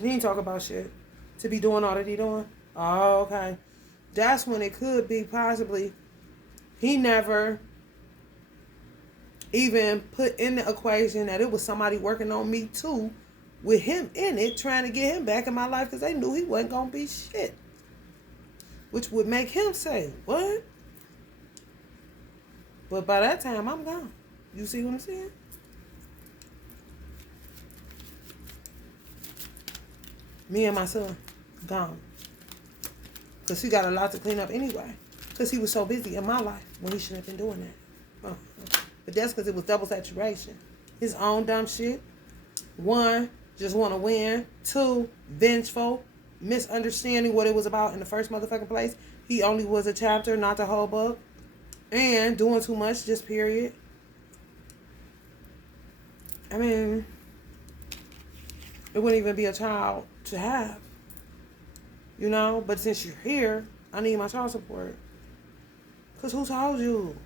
He ain't talking about shit. To be doing all that he doing. Oh, okay. That's when it could be possibly he never even put in the equation that it was somebody working on me too with him in it, trying to get him back in my life because they knew he wasn't going to be shit. Which would make him say, what? But by that time, I'm gone. You see what I'm saying? Me and my son, gone. Because he got a lot to clean up anyway. Because he was so busy in my life when he shouldn't have been doing that. But that's because it was double saturation. His own dumb shit. 1, just want to win. 2, vengeful. Misunderstanding what it was about in the first motherfucking place. He only was a chapter, not the whole book. And doing too much, just period. I mean, it wouldn't even be a child to have. You know? But since you're here, I need my child support. Because who told you?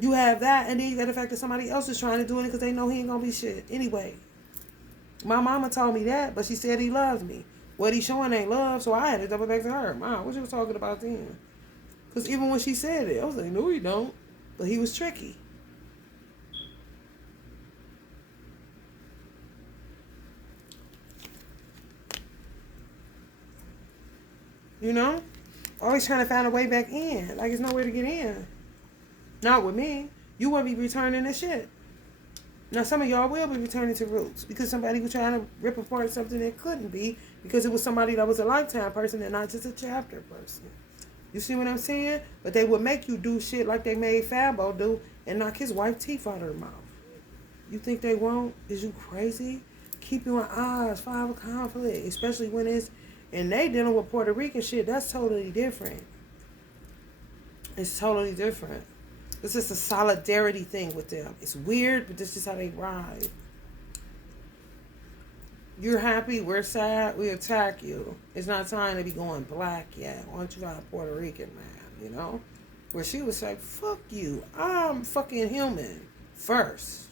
You have that, and then you got the fact that somebody else is trying to do it because they know he ain't going to be shit. Anyway, my mama told me that, but she said he loves me. What he's showing ain't love, so I had to double back to her. Mom, what you was talking about then? Because even when she said it, I was like, no, he don't. But he was tricky. You know? Always trying to find a way back in. Like, there's nowhere to get in. Not with me. You won't be returning to shit. Now, some of y'all will be returning to roots because somebody was trying to rip apart something that couldn't be because it was somebody that was a lifetime person and not just a chapter person. You see what I'm saying? But they would make you do shit like they made Fabo do and knock his wife's teeth out of her mouth. You think they won't? Is you crazy? Keep your eyes, file a conflict, especially when it's, and they dealing with Puerto Rican shit. That's totally different. It's totally different. It's just a solidarity thing with them. It's weird, but this is how they ride. You're happy, we're sad, we attack you. It's not time to be going black yet. Why don't you got a Puerto Rican man, you know? Where she was like, fuck you, I'm fucking human first.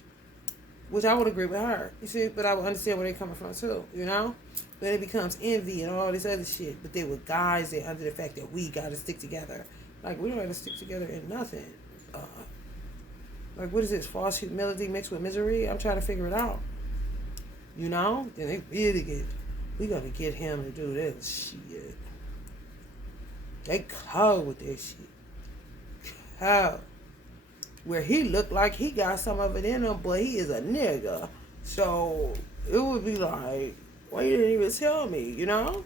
which I would agree with her. You see, but I would understand where they're coming from too, you know? Then it becomes envy and all this other shit. But they were guys that under the fact that we got to stick together. Like, we don't have to stick together in nothing. Like, what is this? False humility mixed with misery? I'm trying to figure it out. You know? Then they really we got to get him to do this shit. They cold with this shit. Cold. Where he looked like he got some of it in him, but he is a nigga. So, it would be like, well, you didn't even tell me, you know?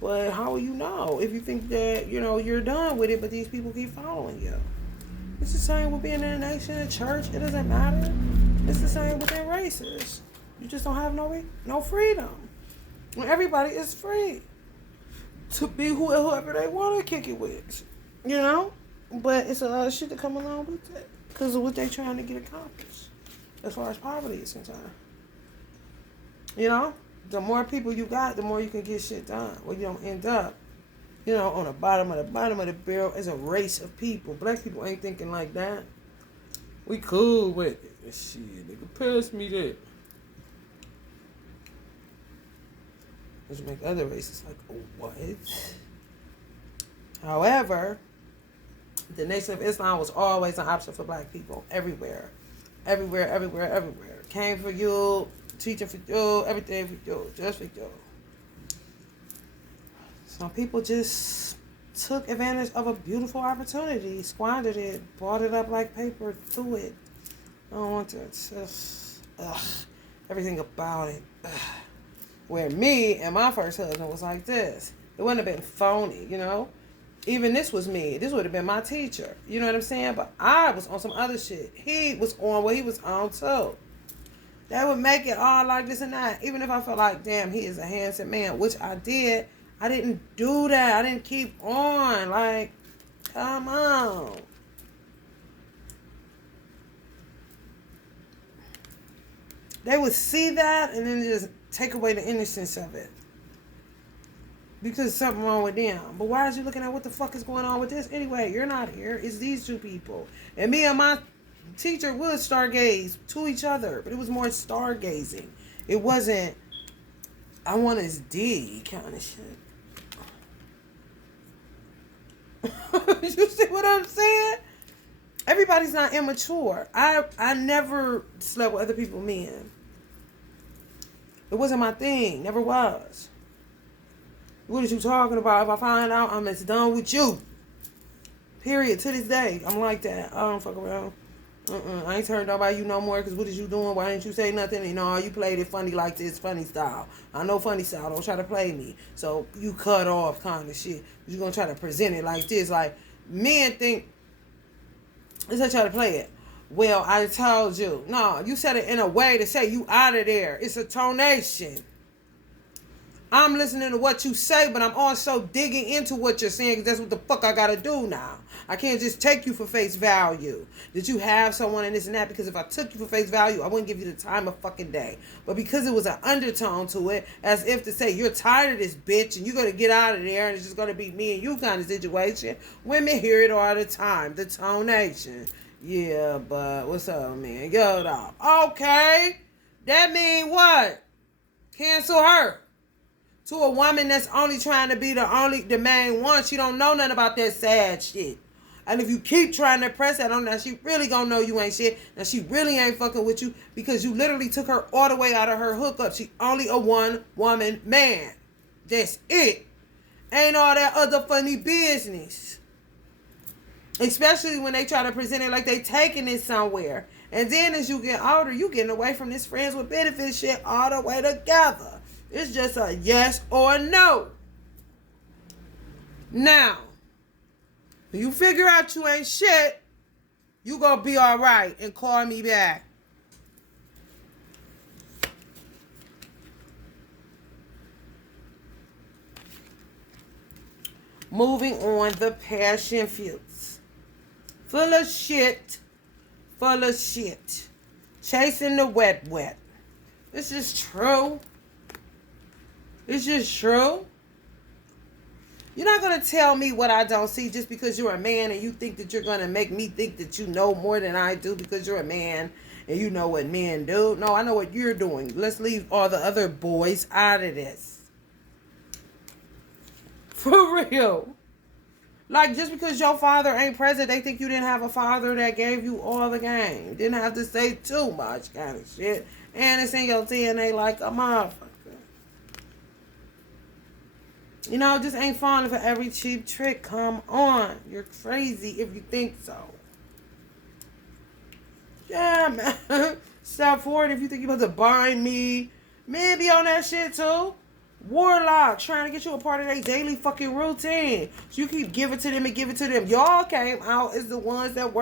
But how will you know if you think that, you know, you're done with it, but these people keep following you? It's the same with being in a nation, a church. It doesn't matter. It's the same within races. You just don't have no freedom. When everybody is free to be whoever they want to kick it with, you know? But it's a lot of shit to come along with it because of what they're trying to get accomplished as far as poverty is concerned. You know? The more people you got, the more you can get shit done. Well, you don't end up, you know, on the bottom of the barrel as a race of people. Black people ain't thinking like that. We cool with it. Shit, nigga, pass me that. Which make other races like, what? However, the Nation of Islam was always an option for black people. Everywhere. Came for you, teaching for you, everything for you, just for you. Some people just took advantage of a beautiful opportunity, squandered it, bought it up like paper, threw it. I don't want to. It's just, everything about it. Where me and my first husband was like this. It wouldn't have been phony, you know? Even this was me. This would have been my teacher. You know what I'm saying? But I was on some other shit. He was on what he was on too. That would make it all like this and that. Even if I felt like, damn, he is a handsome man, which I did. I didn't do that. I didn't keep on. Like, come on. They would see that and then just take away the innocence of it. Because something wrong with them. But why is you looking at what the fuck is going on with this? Anyway, you're not here. It's these two people. And me and my teacher would stargaze to each other. But it was more stargazing. It wasn't, I want his D kind of shit. You see what I'm saying? Everybody's not immature. I never slept with other people's men. It wasn't my thing. Never was. What are you talking about? If I find out, I'm as done with you. Period. To this day, I'm like that. I don't fuck around. I ain't turned about you no more because what is you doing? Why didn't you say nothing? You know, you played it funny like this, funny style. I know funny style. Don't try to play me. So you cut off kind of shit. You're going to try to present it like this. Like, men think, let's not try to play it. Well, I told you. No, you said it in a way to say you out of there. It's a tonation. I'm listening to what you say, but I'm also digging into what you're saying because that's what the fuck I gotta do now. I can't just take you for face value. Did you have someone and this and that? Because if I took you for face value, I wouldn't give you the time of fucking day. But because it was an undertone to it, as if to say, you're tired of this bitch and you're gonna get out of there and it's just gonna be me and you kind of situation. Women hear it all the time. The tonation. Yeah, but what's up, man? Yo, dog. Okay. That mean what? Cancel her. To a woman that's only trying to be the main one, she don't know nothing about that sad shit. And if you keep trying to press that on her, she really gonna know you ain't shit. Now she really ain't fucking with you because you literally took her all the way out of her hookup. She only a one-woman man. That's it. Ain't all that other funny business. Especially when they try to present it like they taking it somewhere. And then as you get older, you getting away from this friends with benefits shit all the way together. It's just a yes or no. Now, when you figure out you ain't shit, you gonna be all right and call me back. Moving on, the passion fruits. Full of shit. Chasing the wet. This is true. It's just true. You're not going to tell me what I don't see just because you're a man and you think that you're going to make me think that you know more than I do because you're a man and you know what men do. No, I know what you're doing. Let's leave all the other boys out of this. For real. Like, just because your father ain't present, they think you didn't have a father that gave you all the game. You didn't have to say too much kind of shit. And it's in your DNA like a motherfucker. You know, just ain't falling for every cheap trick. Come on. You're crazy if you think so. Yeah, man. Step forward if you think you're about to bind me. Men be on that shit too. Warlocks trying to get you a part of their daily fucking routine. So you keep giving to them and giving to them. Y'all came out as the ones that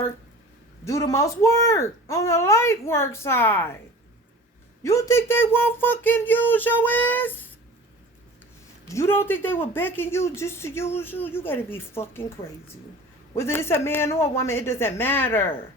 do the most work on the light work side. You think they won't fucking use your ass? You don't think they were begging you just to use you? You gotta be fucking crazy. Whether it's a man or a woman, it doesn't matter.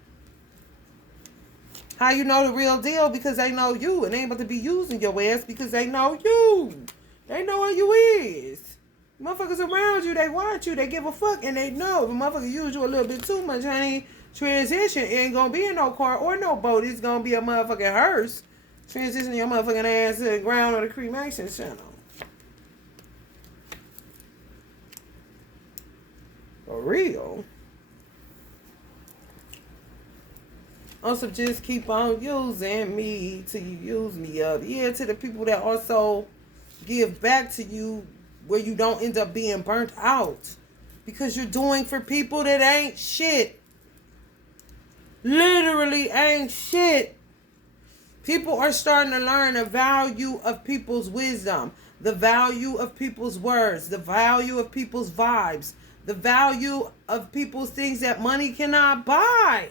How you know the real deal? Because they know you, and they ain't about to be using your ass because they know you. They know who you is. Motherfuckers around you, they watch you, they give a fuck, and they know if a motherfucker use you a little bit too much, honey, transition ain't gonna be in no car or no boat. It's gonna be a motherfucking hearse. Transition your motherfucking ass to the ground or the cremation channel. For real. Also, just keep on using me till you use me up. Yeah, to the people that also give back to you where you don't end up being burnt out. Because you're doing for people that ain't shit. Literally ain't shit. People are starting to learn the value of people's wisdom. The value of people's words. The value of people's vibes. The value of people's things that money cannot buy.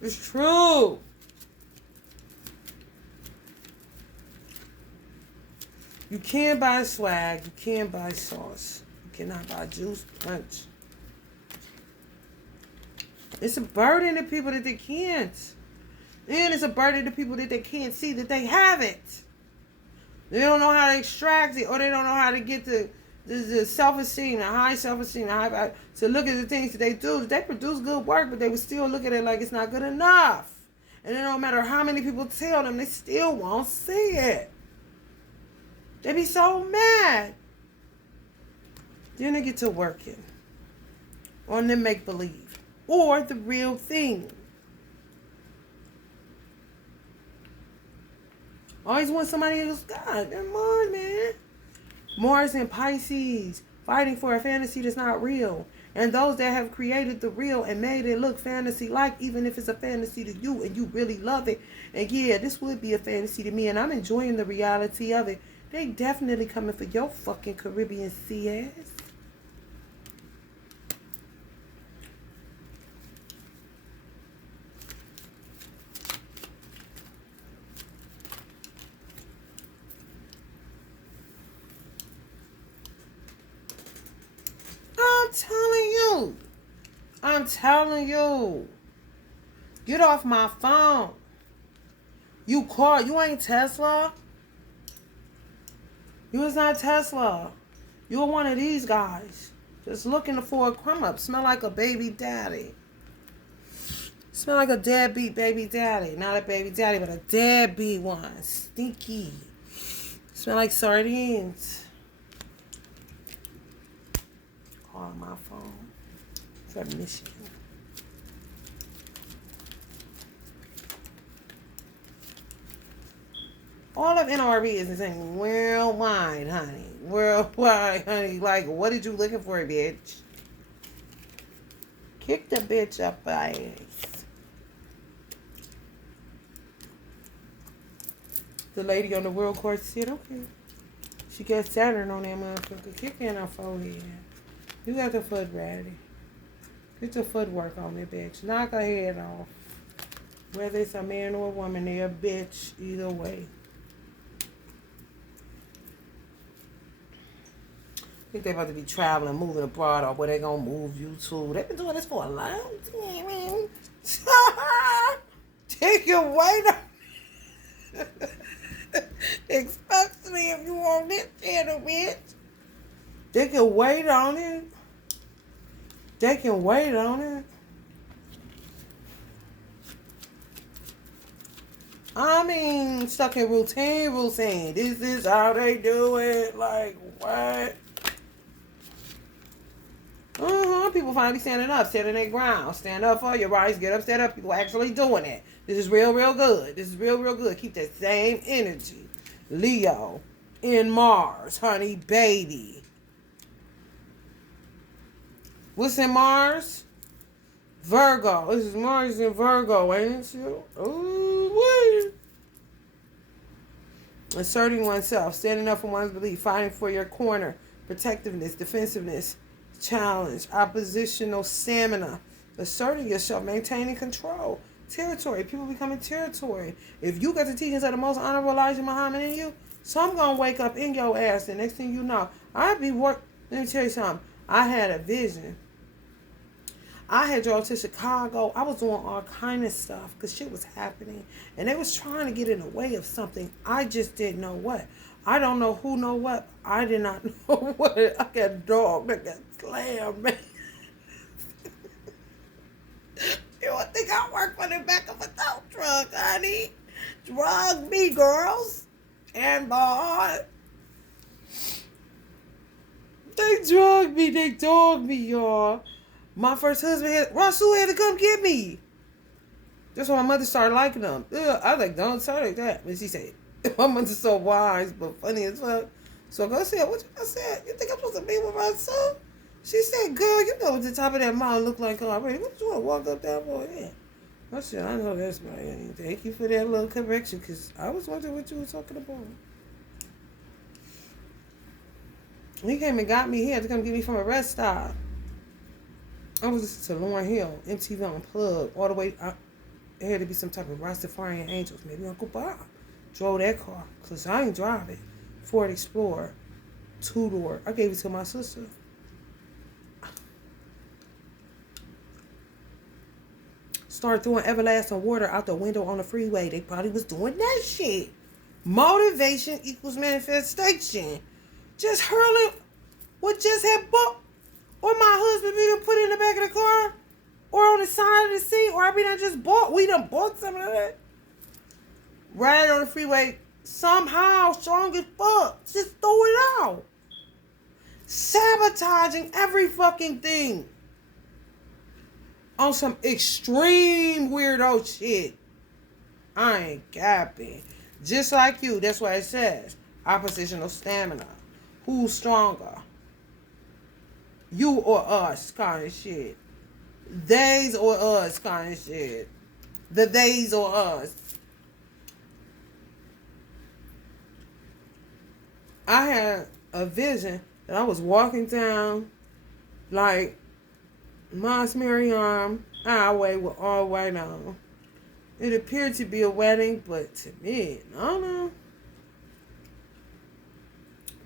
It's true. You can't buy swag. You can't buy sauce. You cannot buy juice, punch. It's a burden to people that they can't. And it's a burden to people that they can't see that they have it. They don't know how to extract it, or they don't know how to get the self-esteem, the high self-esteem, to look at the things that they do. They produce good work, but they would still look at it like it's not good enough. And it don't matter how many people tell them, they still won't see it. They be so mad. Then they get to working on the make-believe or the real thing. Always want somebody else. God, they're Mars, man. Mars and Pisces, fighting for a fantasy that's not real. And those that have created the real and made it look fantasy-like, even if it's a fantasy to you and you really love it. And yeah, this would be a fantasy to me, and I'm enjoying the reality of it. They definitely coming for your fucking Caribbean sea ass. I'm telling you. Get off my phone. You ain't Tesla. You was not Tesla. You're one of these guys. Just looking for a crumb up. Smell like a baby daddy. Smell like a deadbeat baby daddy. Not a baby daddy, but a deadbeat one. Stinky. Smell like sardines. Call my phone. For Michigan. All of NRB is saying worldwide, honey. Worldwide, honey. Like, what did you looking for, bitch? Kick the bitch up my ass. The lady on the world court said, okay. She got Saturn on that motherfucker. Kick in her forehead. You got the foot ready. Get your footwork on me, bitch. Knock her head off. Whether it's a man or a woman, they're a bitch either way. I think they're about to be traveling, moving abroad, or where they gonna move you to. They've been doing this for a long time. Take your weight off. Especially if you on this channel, bitch. They can wait on it. They can wait on it. I mean, stuck in routine. This is how they do it. Like, what? People finally standing up, standing their ground. Stand up for your rights. Get up, stand up. People actually doing it. This is real, real good. This is real, real good. Keep that same energy. Leo in Mars, honey, baby. What's in Mars? Virgo. This is Mars in Virgo, ain't you? Ooh, wee. Asserting oneself, standing up for one's belief, fighting for your corner, protectiveness, defensiveness, challenge, oppositional stamina, asserting yourself, maintaining control, territory, people becoming territory. If you got the teachings of the most honorable Elijah Muhammad in you, some gonna wake up in your ass. The next thing you know, Let me tell you something. I had a vision. I had drove to Chicago. I was doing all kind of stuff because shit was happening. And they was trying to get in the way of something. I just didn't know what. I don't know who know what. I did not know what. I got a dog that got slammed, man. You don't think I work for the back of a tow truck, honey? Drug me, girls. And boy. They drugged me. They dogged me, y'all. My first husband Rasul had to come get me. That's when my mother started liking them. Ugh, I was like, don't say like that. But she said, my mother's so wise, but funny as fuck. So I said, what you said? You think I'm supposed to be with my son? She said, girl, you know what the top of that mountain look like already. What you want to walk up that boy? Yeah. I said, I know that's right. Thank you for that little correction, because I was wondering what you were talking about. He came and got me. He had to come get me from a rest stop. I was listening to Lauryn Hill, MTV Unplugged, all the way. It had to be some type of Rastafarian Angels. Maybe Uncle Bob drove that car, because I ain't drive it. Ford Explorer, 2-door. I gave it to my sister. Started throwing everlasting water out the window on the freeway. They probably was doing that shit. Motivation equals manifestation. Just hurling what just had bought, or my husband be put in the back of the car, or on the side of the seat, or I be done just bought. We done bought some of that. Right on the freeway, somehow strong as fuck. Just throw it out. Sabotaging every fucking thing. On some extreme weirdo shit. I ain't capping. Just like you, that's why it says oppositional stamina. Who's stronger? You or us kind of shit. Theys or us kind of shit. The theys or us. I had a vision that I was walking down like Mons Miriam highway with all white on. It appeared to be a wedding, but to me, I don't know.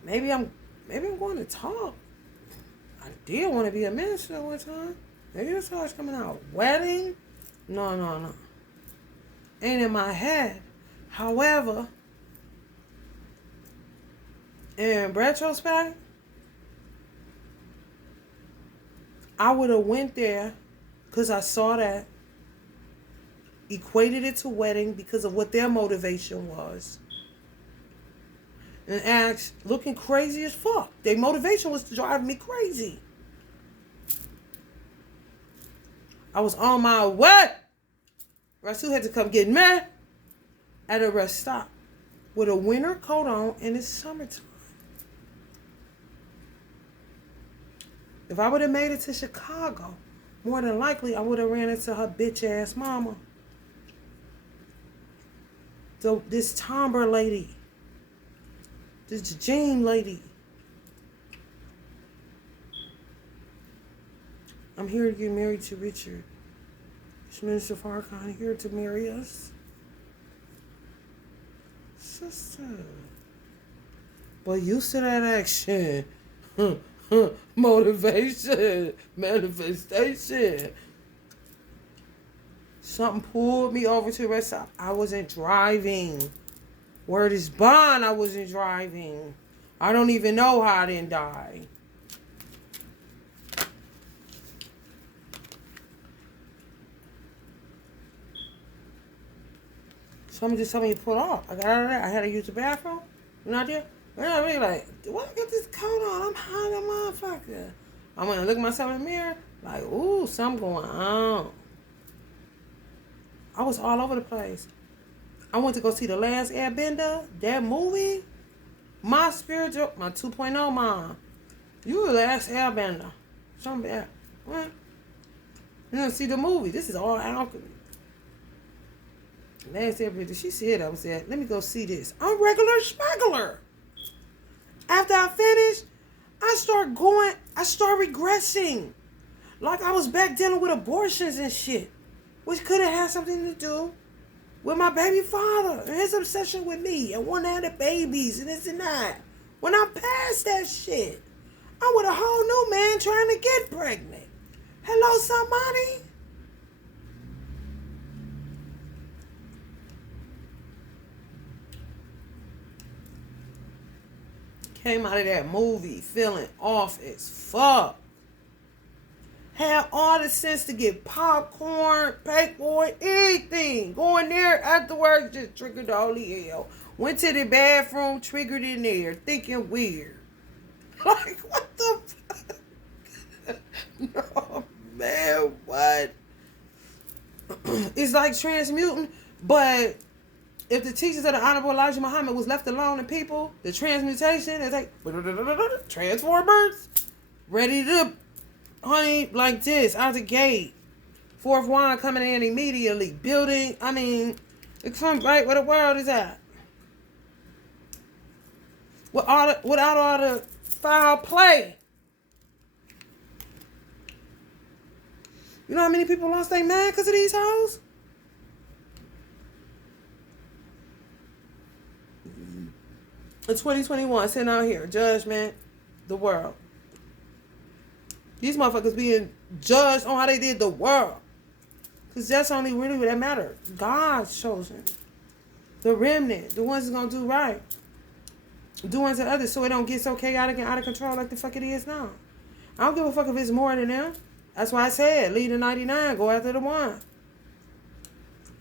Maybe I'm going to talk. I did want to be a minister one time. Maybe that's how it's coming out. Wedding? No. Ain't in my head. However, in retrospect, I would have went there because I saw that, equated it to wedding because of what their motivation was, and asked, looking crazy as fuck. Their motivation was to drive me crazy. I was on my way. Rasul had to come get me at a rest stop with a winter coat on, and it's summertime. If I would have made it to Chicago, more than likely I would have ran into her bitch ass mama. So this Tomber lady, this Jean lady. I'm here to get married to Richard. It's Minister Farrakhan here to marry us. Sister. But used to that action. Motivation. Manifestation. Something pulled me over to the rest stop. I wasn't driving. Word is bond, I wasn't driving. I don't even know how I didn't die. Someone just told me to pull off. I got out of there. I had to use the bathroom. You know what I did? And I really like, why I got this coat on? I'm hot as a motherfucker. I went and looked at myself in the mirror, like, ooh, something going on. I was all over the place. I went to go see The Last Airbender, that movie. My spiritual, my 2.0 mom. You were the last Airbender. Something bad. What? You know, see the movie. This is all alchemy. Last Airbender, she said, I was at, let me go see this. I'm regular smuggler. After I finished, I start regressing. Like I was back dealing with abortions and shit. Which could have had something to do with my baby father and his obsession with me and wanting to have the babies and this and that. When I'm past that shit, I'm with a whole new man trying to get pregnant. Hello, somebody? Came out of that movie feeling off as fuck. Had all the sense to get popcorn, paperboy, anything. Going there afterwards, just triggered the holy hell. Went to the bathroom, triggered in there, thinking weird. Like, what the fuck? No, man, what? It's like transmuting, but if the teachings of the Honorable Elijah Muhammad was left alone in people, the transmutation is like, transformers, ready to, honey, like this, out the gate. Fourth wand coming in immediately. Building, I mean, it comes right where the world is at. Without all the foul play. You know how many people lost their mind because of these hoes? In 2021, sitting out here, judgment, the world. These motherfuckers being judged on how they did the world. Because that's only really what that matters. God's chosen. The remnant. The ones that's going to do right. Do unto others so it don't get so chaotic and out of control like the fuck it is now. I don't give a fuck if it's more than them. That's why I said, lead the 99, go after the one.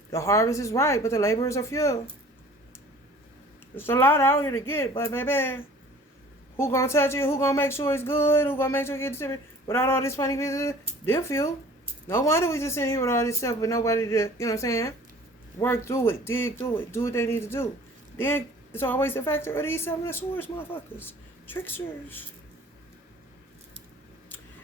The harvest is ripe, but the laborers are few. There's a lot out here to get, but baby, who gonna touch it? Who gonna make sure it's good? Who gonna make sure it gets different? Without all this funny business, them few. No wonder we just sitting here with all this stuff with nobody to, you know what I'm saying? Work through it, dig through it, do what they need to do. Then it's always the factor of these seven of swords, motherfuckers. Tricksters.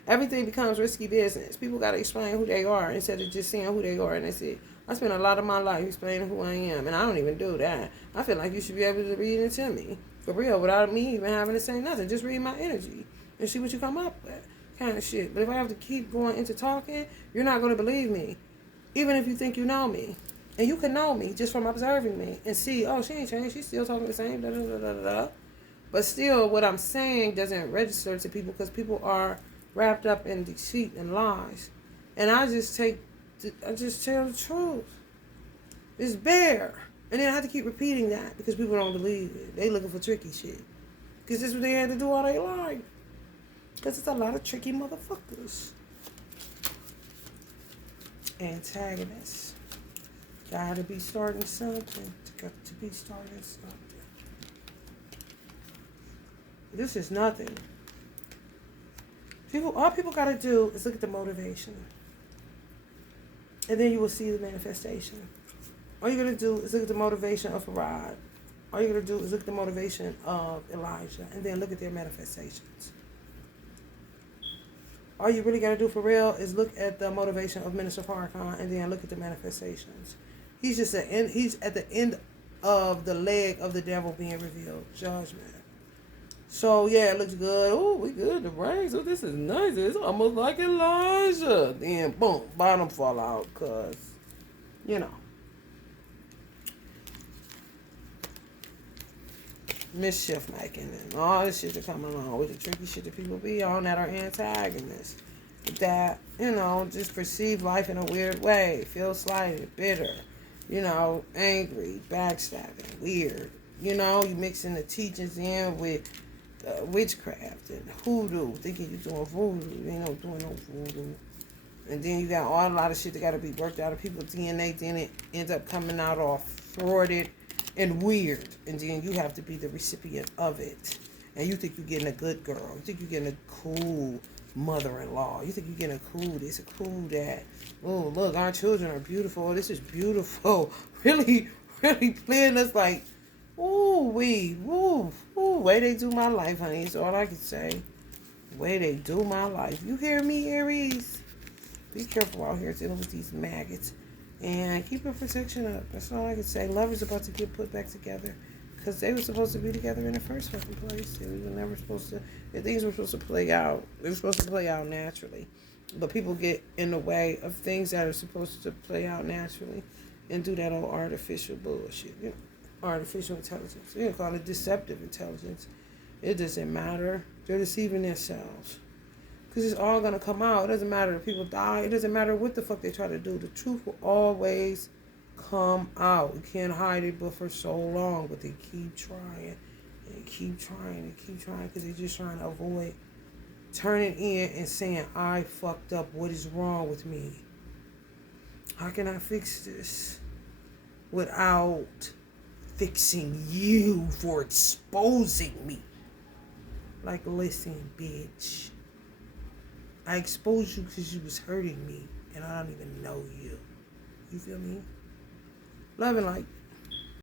Everything becomes risky business. People gotta explain who they are instead of just saying who they are and that's it. I spend a lot of my life explaining who I am, and I don't even do that. I feel like you should be able to read into me, for real, without me even having to say nothing. Just read my energy and see what you come up with, kind of shit. But if I have to keep going into talking, you're not going to believe me, even if you think you know me. And you can know me just from observing me and see, oh, she ain't changed. She's still talking the same, da da da da da. But still, what I'm saying doesn't register to people because people are wrapped up in deceit and lies. And I just tell the truth. It's bare. And then I have to keep repeating that because people don't believe it. They looking for tricky shit. Because this is what they had to do all their life. Because it's a lot of tricky motherfuckers. Antagonists. Gotta be starting something. Got to be starting something. This is nothing. All people gotta do is look at the motivation. And then you will see the manifestation. All you're going to do is look at the motivation of Farad. All you're going to do is look at the motivation of Elijah. And then look at their manifestations. All you really got to do for real is look at the motivation of Minister Farrakhan. And then look at the manifestations. He's at the end of the leg of the devil being revealed. Judgment. So, yeah, it looks good. Oh, we good. The brains. Oh, this is nice. It's almost like Elijah. Then, boom, bottom fall out. Because, you know. Mischief making and all this shit that come along with the tricky shit that people be on that are antagonists. That, you know, just perceive life in a weird way. Feel slighted, bitter, you know, angry, backstabbing, weird. You know, you mixing the teachings in with witchcraft and hoodoo, thinking you're doing voodoo. You ain't no doing no voodoo. And then you got a lot of shit that got to be worked out of people's DNA. Then it ends up coming out off thwarted and weird, and then you have to be the recipient of it. And you think you're getting a good girl. You think you're getting a cool mother-in-law. You think you're getting a cool this, a cool that. Oh, look, our children are beautiful. This is beautiful. Really, really playing us like, ooh, way they do my life, honey. That's all I can say. Way they do my life. You hear me, Aries? Be careful out here dealing with these maggots. And keep your protection up. That's all I can say. Love is about to get put back together. Because they were supposed to be together in the first fucking place. They were never supposed to. Things were supposed to play out. They were supposed to play out naturally. But people get in the way of things that are supposed to play out naturally and do that old artificial bullshit. You know, artificial intelligence. You can call it deceptive intelligence. It doesn't matter. They're deceiving themselves. Because it's all going to come out. It doesn't matter if people die. It doesn't matter what the fuck they try to do. The truth will always come out. You can't hide it but for so long. But they keep trying. And keep trying. And keep trying. Because they're just trying to avoid turning in and saying, I fucked up. What is wrong with me? How can I fix this? Without fixing you for exposing me. Like, listen, bitch. I exposed you because you was hurting me. And I don't even know you. You feel me? Love and light.